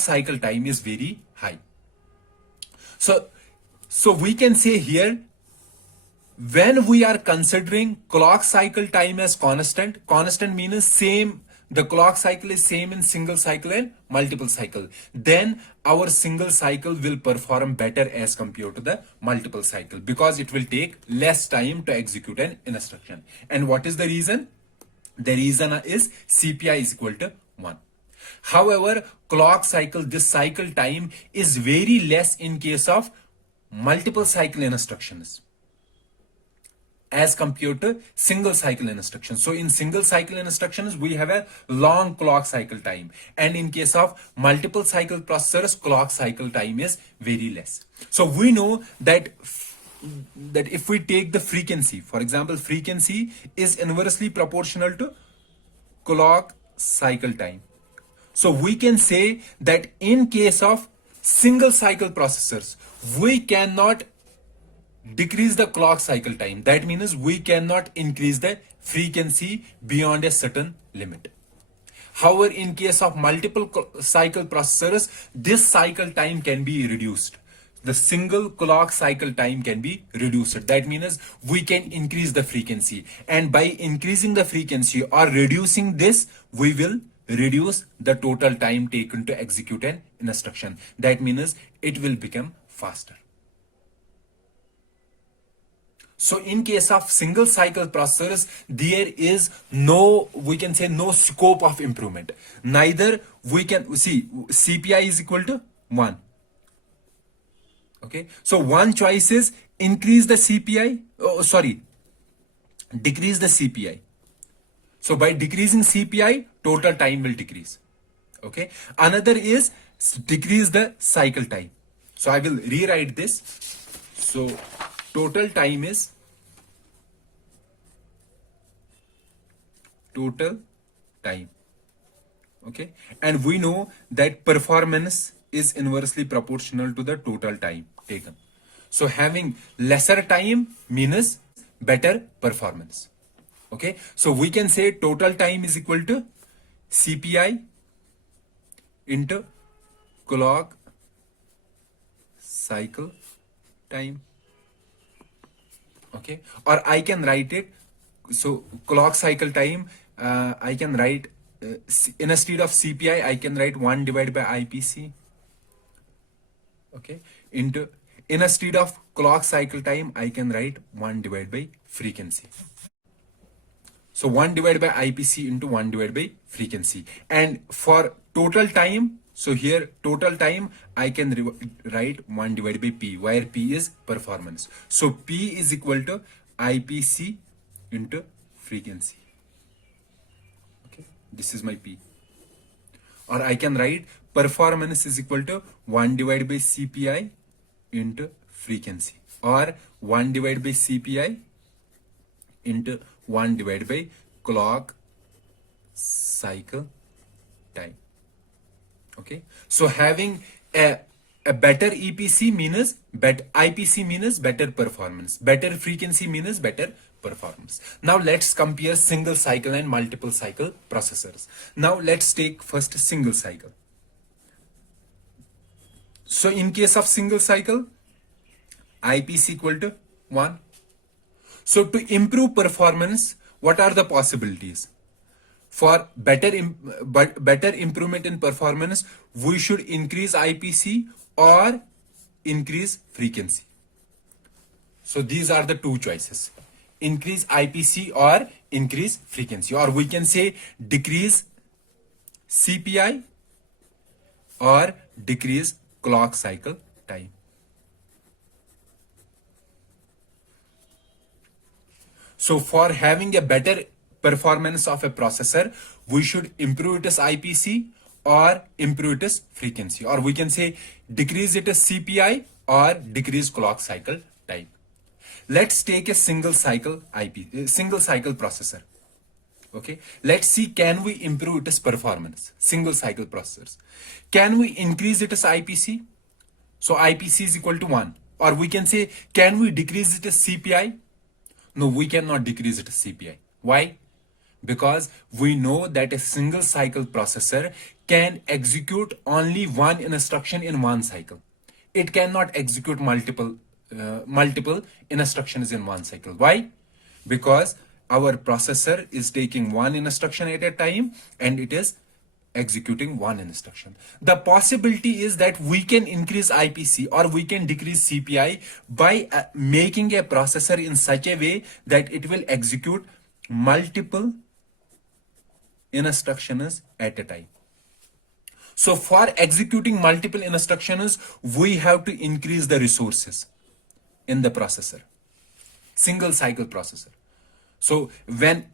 cycle time is very high. So we can say here, when we are considering clock cycle time as constant means same, the clock cycle is same in single cycle and multiple cycle, then our single cycle will perform better as compared to the multiple cycle, because it will take less time to execute an instruction. And what is the reason? The reason is CPI is equal to 1. However, clock cycle, this cycle time is very less in case of multiple cycle instructions as compared to single cycle instructions. So in single cycle instructions, we have a long clock cycle time, and in case of multiple cycle processors, clock cycle time is very less. So we know that if we take the frequency, for example, frequency is inversely proportional to clock cycle time. So we can say that in case of single cycle processors, we cannot decrease the clock cycle time. That means we cannot increase the frequency beyond a certain limit. However, in case of multiple cycle processors, this cycle time can be reduced. The single clock cycle time can be reduced. That means we can increase the frequency, and by increasing the frequency or reducing this, we will reduce the total time taken to execute an instruction. That means it will become faster. So in case of single cycle processors, there is no, we can say, no scope of improvement. Neither we can see CPI is equal to 1. Okay. So one choice is increase the CPI, decrease the CPI. So by decreasing CPI, total time will decrease. Okay. Another is decrease the cycle time. So I will rewrite this. So total time is total time. Okay. And we know that performance is inversely proportional to the total time taken. So having lesser time means better performance. Okay. So we can say total time is equal to CPI into clock cycle time. Okay. Or I can write it. So clock cycle time, I can write instead of CPI, I can write 1 divided by IPC. Okay. Into instead of clock cycle time, I can write 1 divided by frequency. So 1 divided by IPC into 1 divided by frequency. And for total time, so here total time, I can write 1 divided by P, where P is performance. So P is equal to IPC into frequency. Okay, this is my P. Or I can write performance is equal to 1 divided by CPI into frequency, or 1 divided by CPI into 1 divided by clock cycle time. Okay, so having a better EPC means IPC means better performance, better frequency means better performance. Now let's compare single cycle and multiple cycle processors. Now let's take first single cycle. So in case of single cycle, IPC equal to 1. So to improve performance, what are the possibilities? For better improvement in performance, we should increase IPC or increase frequency. So these are the two choices: increase IPC or increase frequency, or we can say decrease CPI or decrease clock cycle time. So for having a better performance of a processor, we should improve its IPC or improve its frequency, or we can say decrease its CPI or decrease clock cycle time. Let's take a single cycle processor. Okay, let's see, can we improve its performance? Single cycle processors, can we increase its IPC? So IPC is equal to 1, or we can say, can we decrease its CPI? No, we cannot decrease its CPI. Why? Because we know that a single cycle processor can execute only one instruction in one cycle. It cannot execute multiple instructions in one cycle. Why? Because our processor is taking one instruction at a time and it is executing one instruction. The possibility is that we can increase IPC or we can decrease CPI by making a processor in such a way that it will execute multiple instructions at a time. So for executing multiple instructions, we have to increase the resources in the processor, single cycle processor. So when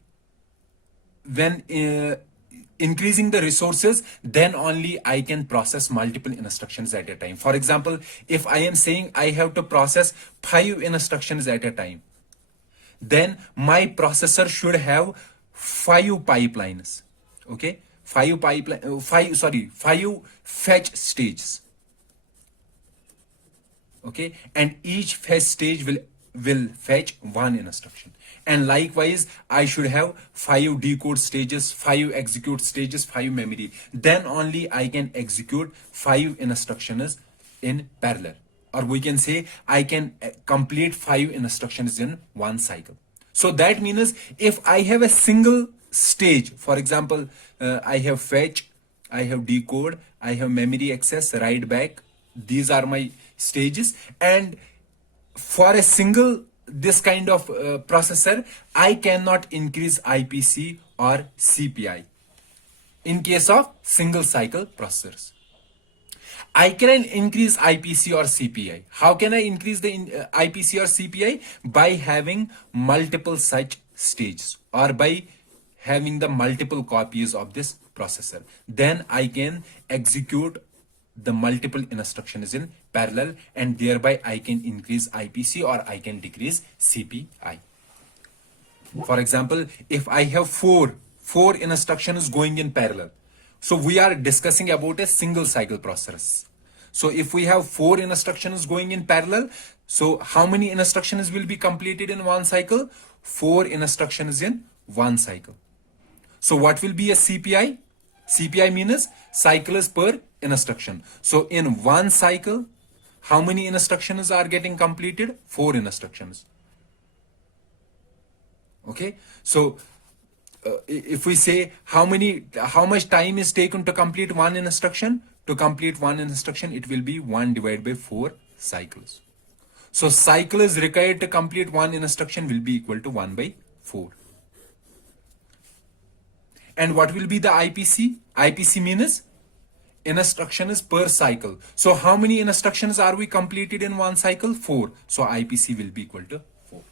increasing the resources, then only I can process multiple instructions at a time. For example, if I am saying I have to process 5 instructions at a time, then my processor should have 5 pipelines. Okay, 5 fetch stages. Okay, and each fetch stage will fetch one instruction, and likewise I should have 5 decode stages, 5 execute stages, 5 memory. Then only I can execute 5 instructions in parallel, or we can say I can complete 5 instructions in one cycle. So that means if I have a single stage, for example, I have fetch, I have decode, I have memory access, write back. These are my stages, and for a single this kind of processor, I cannot increase IPC or CPI. In case of single cycle processors, I can increase IPC or CPI. How can I increase the IPC or CPI? By having multiple such stages, or by having the multiple copies of this processor. Then I can execute the multiple instructions in parallel, and thereby I can increase IPC or I can decrease CPI. For example, if I have four instructions going in parallel, so we are discussing about a single cycle process. So if we have 4 instructions going in parallel, so how many instructions will be completed in one cycle? 4 instructions in one cycle. So what will be a CPI? CPI means cycles per instruction. So in one cycle, how many instructions are getting completed? 4 instructions. Okay, so if we say how much time is taken to complete one instruction, it will be 1 divided by 4 cycles. So cycles required to complete one instruction will be equal to 1 by 4. And what will be the IPC? IPC means instructions per cycle. So how many instructions are we completed in one cycle? 4. So IPC will be equal to 4.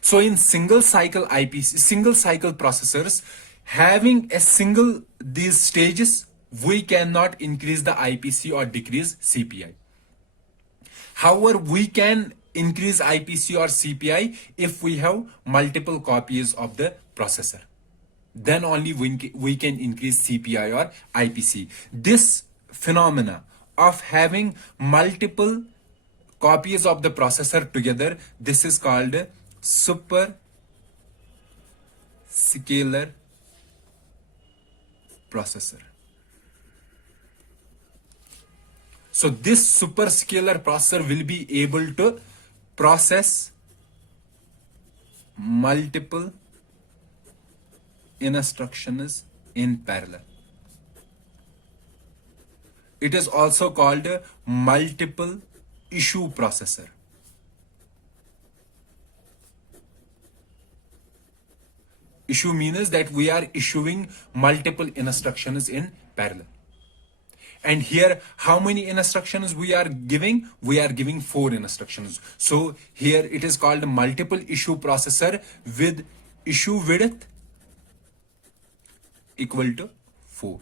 So in single cycle processors, having a single these stages, we cannot increase the IPC or decrease CPI. However, we can increase IPC or CPI if we have multiple copies of the processor. Then only we can increase CPI or IPC. This phenomena of having multiple copies of the processor together, this is called super scalar processor. So this superscalar processor will be able to process multiple instructions in parallel. It is also called a multiple issue processor. Issue means that we are issuing multiple instructions in parallel. And here, how many instructions we are giving? We are giving 4 instructions. So here it is called multiple issue processor with issue width equal to 4.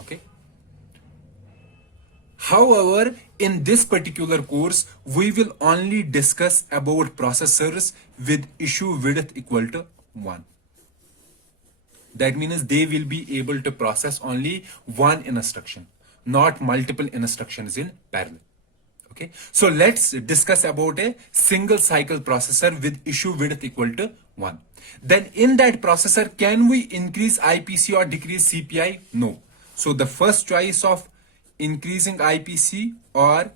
Okay. However, in this particular course, we will only discuss about processors with issue width equal to 1. That means they will be able to process only one instruction, not multiple instructions in parallel. Okay, so let's discuss about a single cycle processor with issue width equal to 1. Then in that processor, can we increase IPC or decrease CPI? No. So the first choice of increasing IPC or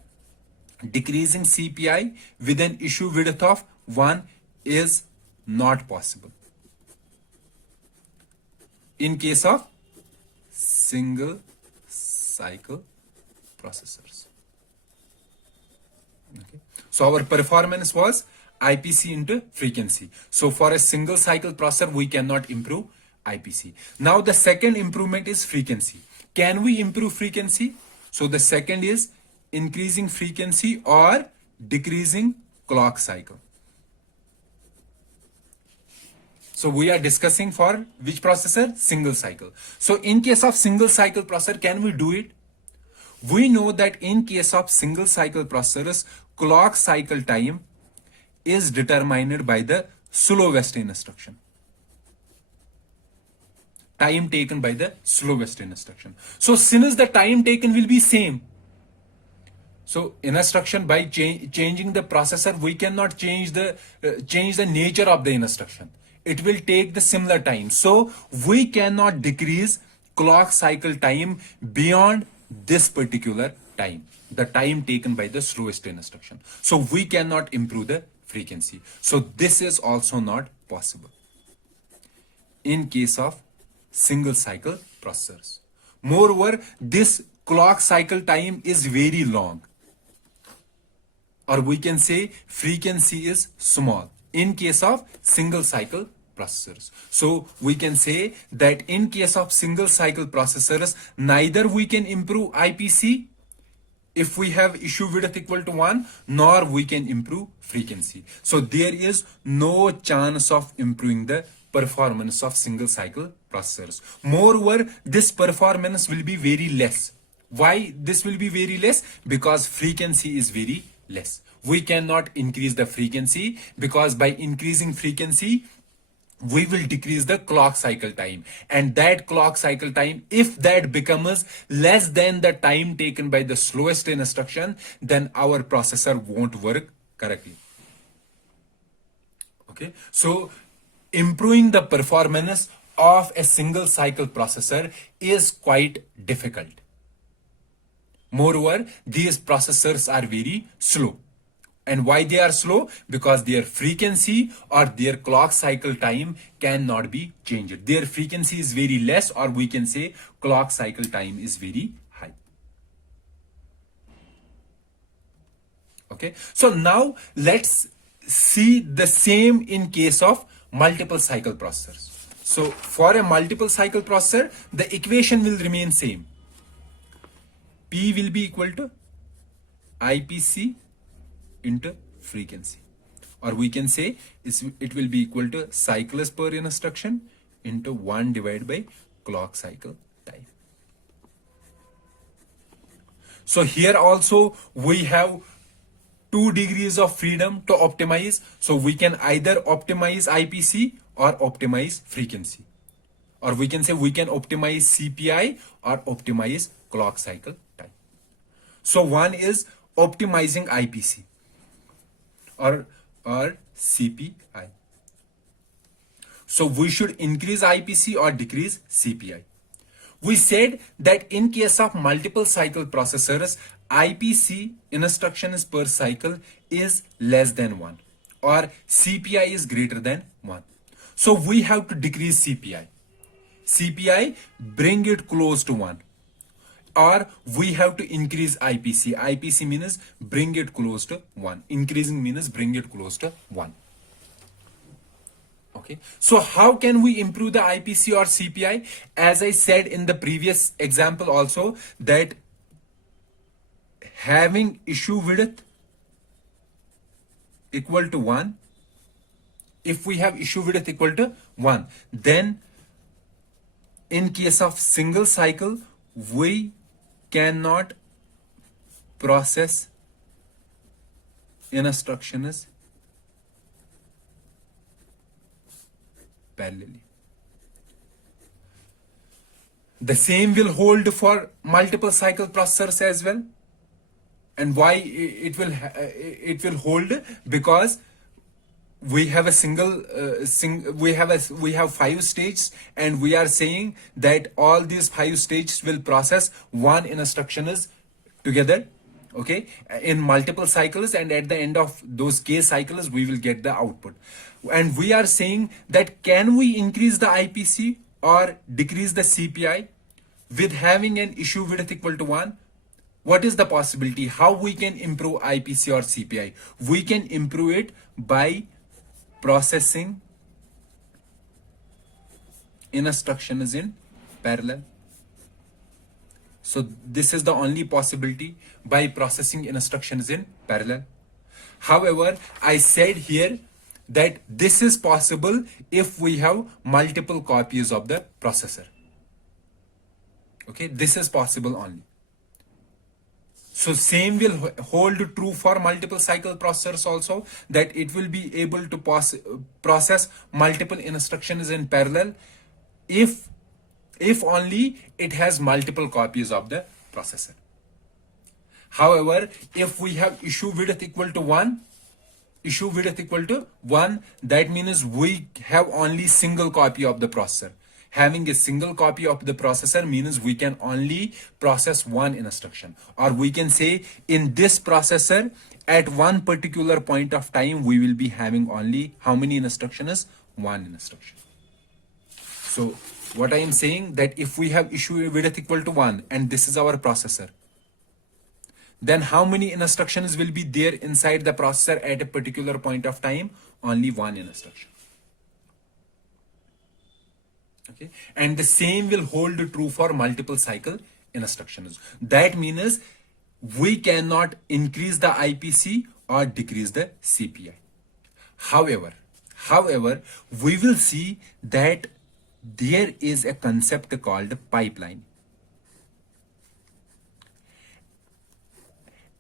decreasing CPI with an issue width of 1 is not possible in case of single cycle processors. Okay. So our performance was IPC into frequency. So for a single cycle processor, we cannot improve IPC. Now the second improvement is frequency. Can we improve frequency? So the second is increasing frequency or decreasing clock cycle. So we are discussing for which processor? Single cycle. So in case of single cycle processor, can we do it? We know that in case of single cycle processors, clock cycle time is determined by the slowest instruction. Time taken by the slowest instruction. So since the time taken will be same, so instruction by changing the processor, we cannot change the nature of the instruction. It will take the similar time. So we cannot decrease clock cycle time beyond this particular time, the time taken by the slowest instruction. So we cannot improve the frequency. So this is also not possible in case of single cycle processors. Moreover, this clock cycle time is very long, or we can say frequency is small in case of single cycle processors. So we can say that in case of single cycle processors, neither we can improve IPC if we have issue width equal to 1, nor we can improve frequency. So there is no chance of improving the performance of single cycle processors. Moreover, this performance will be very less. Why this will be very less? Because frequency is very less. We cannot increase the frequency, because by increasing frequency, we will decrease the clock cycle time, and that clock cycle time, if that becomes less than the time taken by the slowest instruction, then our processor won't work correctly. Okay, so improving the performance of a single cycle processor is quite difficult. Moreover, these processors are very slow. And why they are slow? Because their frequency or their clock cycle time cannot be changed. Their frequency is very less, or we can say clock cycle time is very high. Okay, so now let's see the same in case of multiple cycle processors. So for a multiple cycle processor, the equation will remain same. P will be equal to IPC into frequency, or we can say it will be equal to cycles per instruction into 1 divided by clock cycle time. So here also we have 2 degrees of freedom to optimize. So we can either optimize IPC or optimize frequency, or we can say we can optimize CPI or optimize clock cycle time. So one is optimizing IPC or CPI. So we should increase IPC or decrease CPI. We said that in case of multiple cycle processors, IPC, instructions per cycle, is less than 1, or CPI is greater than 1. So we have to decrease CPI. CPI, bring it close to 1. Or we have to increase IPC. IPC means bring it close to 1. Increasing means bring it close to 1. Okay, so how can we improve the IPC or CPI? As I said in the previous example also, that having issue width equal to 1, if we have issue width equal to 1, then in case of single cycle, we cannot process instructions parallelly. The same will hold for multiple cycle processors as well. And why it will hold? Because we have a we have 5 stages, and we are saying that all these 5 stages will process one instruction is together, okay, in multiple cycles, and at the end of those k cycles we will get the output. And we are saying that can we increase the IPC or decrease the CPI with having an issue width equal to 1? What is the possibility? How we can improve IPC or CPI? We can improve it by processing instructions in parallel. So this is the only possibility, by processing instructions in parallel. However, I said here that this is possible if we have multiple copies of the processor. Okay, this is possible only. So same will hold true for multiple cycle processors also, that it will be able to process multiple instructions in parallel if only it has multiple copies of the processor. However, if we have issue width equal to 1, that means we have only single copy of the processor. Having a single copy of the processor means we can only process one instruction. Or we can say in this processor, at one particular point of time, we will be having only how many instructions? One instruction. So what I am saying, that if we have issue width equal to 1 and this is our processor, then how many instructions will be there inside the processor at a particular point of time? Only one instruction. Okay, and the same will hold true for multiple cycle instructions. That means we cannot increase the IPC or decrease the CPI. However, we will see that there is a concept called pipeline.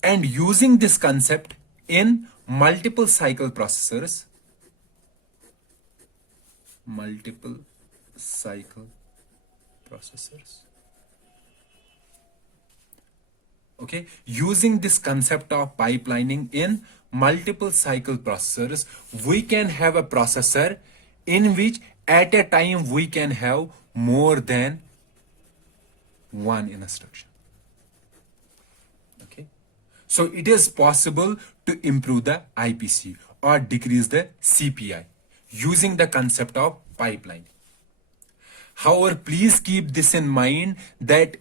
And using this concept in multiple cycle processors, okay, using this concept of pipelining in multiple cycle processors, we can have a processor in which at a time we can have more than one instruction. Okay, so it is possible to improve the IPC or decrease the CPI using the concept of pipeline. However, please keep this in mind that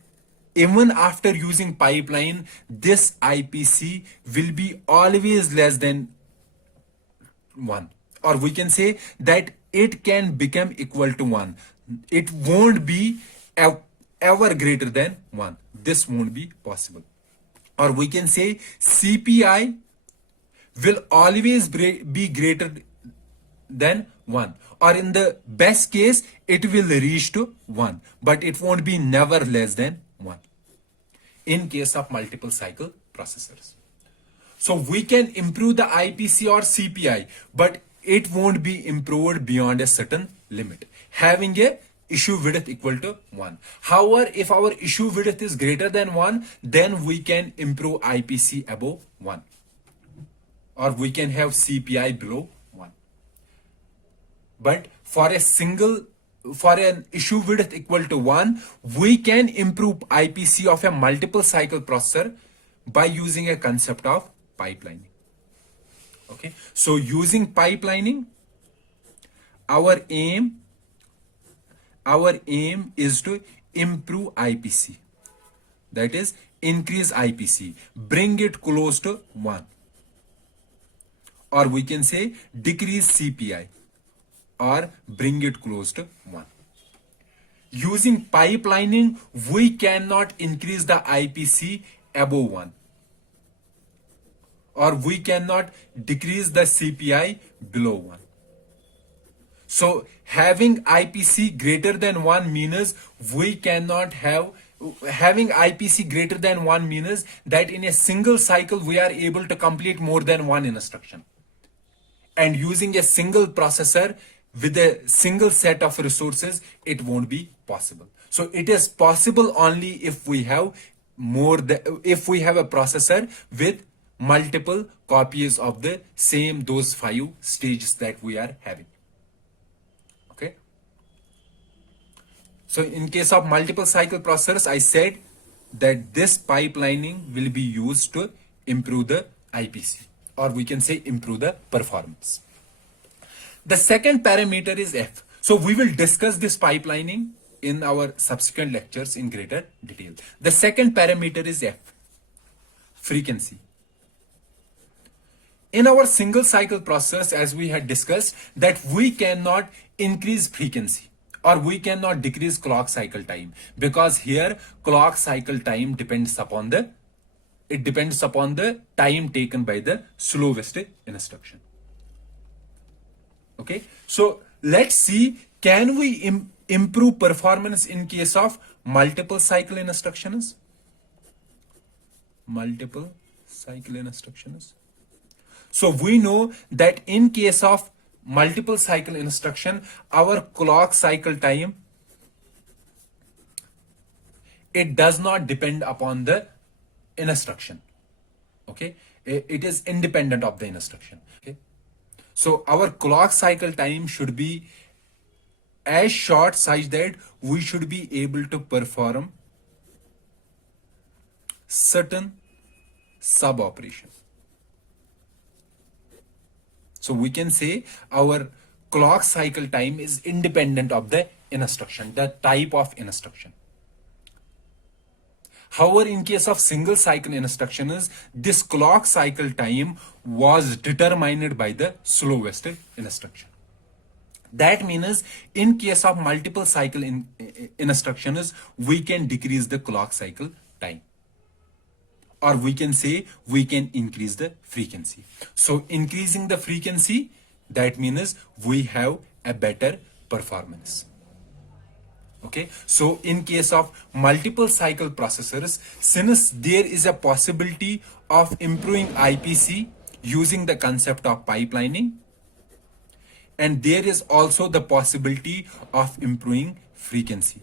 even after using pipeline, this IPC will be always less than 1. Or we can say that it can become equal to 1. It won't be ever greater than 1. This won't be possible. Or we can say CPI will always be greater than 1. Or in the best case, it will reach to 1. But it won't be never less than 1 in case of multiple cycle processors. So we can improve the IPC or CPI, but it won't be improved beyond a certain limit, having a issue width equal to 1. However, if our issue width is greater than 1, then we can improve IPC above 1, or we can have CPI below 1. But for a single for an issue width equal to 1, we can improve IPC of a multiple cycle processor by using a concept of pipelining. Okay, so using pipelining, our aim is to improve IPC, that is increase IPC, bring it close to 1, or we can say decrease CPI or bring it close to 1. Using pipelining, we cannot increase the IPC above 1, or we cannot decrease the CPI below 1. So having IPC greater than 1 means we cannot have, having IPC greater than 1 means that in a single cycle we are able to complete more than one instruction. And using a single processor with a single set of resources, it won't be possible. So it is possible only if we have if we have a processor with multiple copies of the same those 5 stages that we are having. Okay. So in case of multiple cycle processors, I said that this pipelining will be used to improve the IPC, or we can say improve the performance. The second parameter is F. So we will discuss this pipelining in our subsequent lectures in greater detail. The second parameter is F, frequency. In our single cycle process, as we had discussed, that we cannot increase frequency or we cannot decrease clock cycle time, because here clock cycle time depends upon the time taken by the slowest instruction. Okay, so let's see, can we improve performance in case of multiple cycle instructions? Multiple cycle instructions. So we know that in case of multiple cycle instruction, our clock cycle time, it does not depend upon the instruction. Okay, it is independent of the instruction. Okay, so our clock cycle time should be as short such that we should be able to perform certain sub operation. So we can say our clock cycle time is independent of the instruction, the type of instruction. However, in case of single cycle instructions, this clock cycle time was determined by the slowest instruction. That means in case of multiple cycle instructions, we can decrease the clock cycle time, or we can say we can increase the frequency. So increasing the frequency, that means we have a better performance. Okay, so in case of multiple cycle processors, since there is a possibility of improving IPC using the concept of pipelining, and there is also the possibility of improving frequency,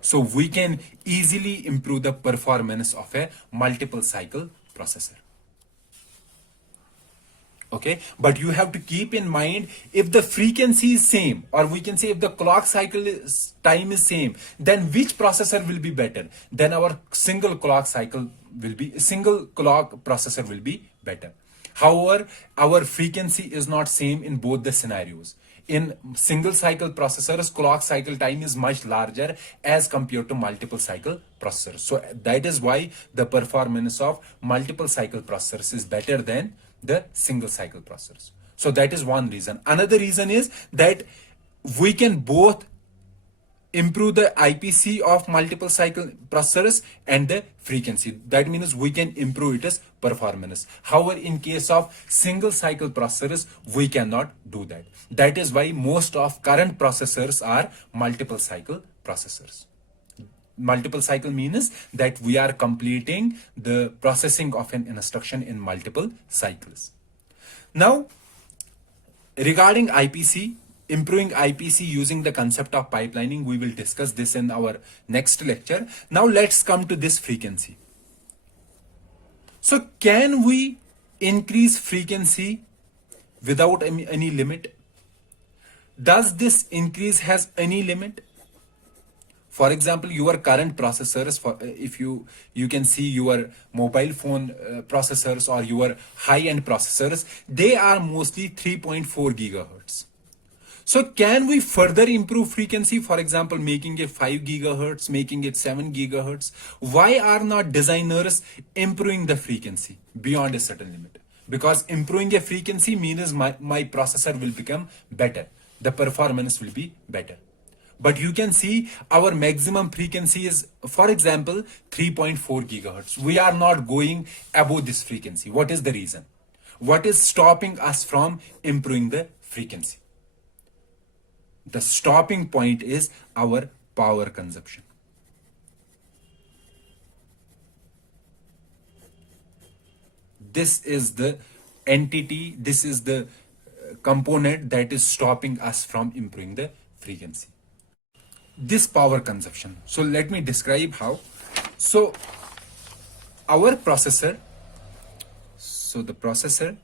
so we can easily improve the performance of a multiple cycle processor. Okay, but you have to keep in mind, if the frequency is same, or we can say if the clock cycle time is same, then which processor will be better? Then our single clock processor will be better. However, our frequency is not same in both the scenarios. In single cycle processors, clock cycle time is much larger as compared to multiple cycle processors. So that is why the performance of multiple cycle processors is better than the single cycle processors. So that is one reason. Another reason is that we can both improve the IPC of multiple cycle processors and the frequency. That means we can improve its performance. However, in case of single cycle processors, we cannot do that. That is why most of current processors are multiple cycle processors. Multiple cycle means that we are completing the processing of an instruction in multiple cycles. Now, regarding IPC, improving IPC using the concept of pipelining, we will discuss this in our next lecture. Now let's come to this frequency. So can we increase frequency without any limit? Does this increase has any limit? For example, your current processors, for if you can see your mobile phone processors or your high end processors, they are mostly 3.4 gigahertz. So can we further improve frequency? For example, making it 5 gigahertz, making it 7 gigahertz. Why are not designers improving the frequency beyond a certain limit? Because improving a frequency means my processor will become better. The performance will be better. But you can see our maximum frequency is, for example, 3.4 gigahertz. We are not going above this frequency. What is the reason? What is stopping us from improving the frequency? The stopping point is our power consumption. This is the entity, this is the component that is stopping us from improving the frequency. This power consumption. So let me describe how. So our processor, the processor,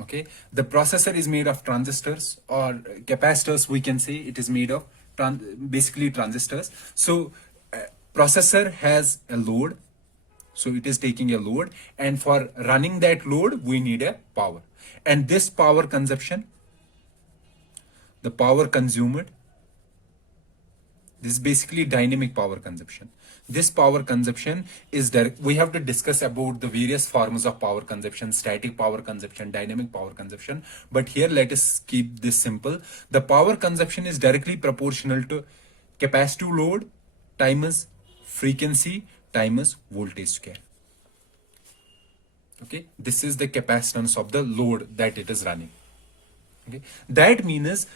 okay, the processor is made of transistors or capacitors. We can say it is made of basically transistors. So processor has a load, so it is taking a load, and for running that load we need a power, and this power consumption, the power consumed, this is basically dynamic power consumption. This power consumption is direct. We have to discuss about the various forms of power consumption: static power consumption, dynamic power consumption. But here let us keep this simple. The power consumption is directly proportional to capacitive load times frequency times voltage square. Okay, this is the capacitance of the load that it is running. Okay, that means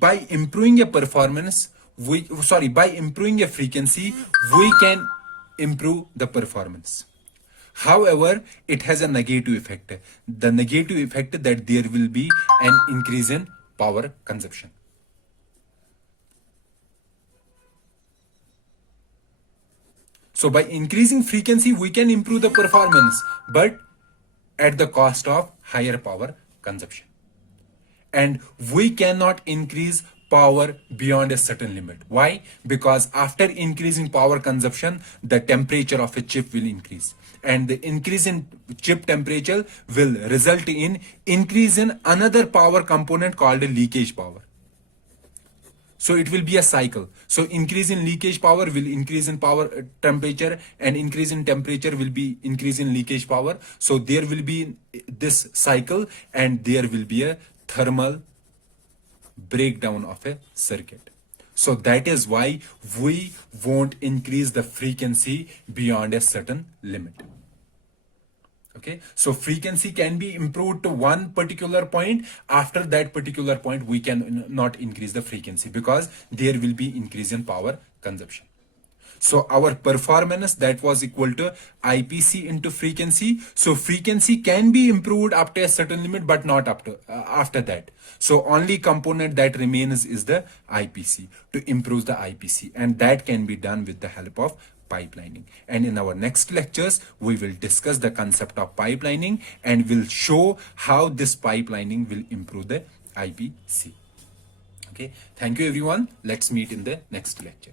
by improving a performance, by improving a frequency, we can improve the performance. However, it has a negative effect. The negative effect that there will be an increase in power consumption. So by increasing frequency, we can improve the performance, but at the cost of higher power consumption. And we cannot increase power beyond a certain limit. Why? Because after increasing power consumption, the temperature of a chip will increase. And the increase in chip temperature will result in increase in another power component called a leakage power. So it will be a cycle. So increase in leakage power will increase in power temperature, and increase in temperature will be increase in leakage power. So there will be this cycle, and there will be a thermal breakdown of a circuit. So that is why we won't increase the frequency beyond a certain limit. Okay, so frequency can be improved to one particular point. After that particular point, we can not increase the frequency because there will be increase in power consumption. So our performance, that was equal to IPC into frequency. So frequency can be improved up to a certain limit, but not up to after that. So only component that remains is the IPC, to improve the IPC, and that can be done with the help of pipelining. And in our next lectures, we will discuss the concept of pipelining and will show how this pipelining will improve the IPC. Okay, thank you everyone. Let's meet in the next lecture.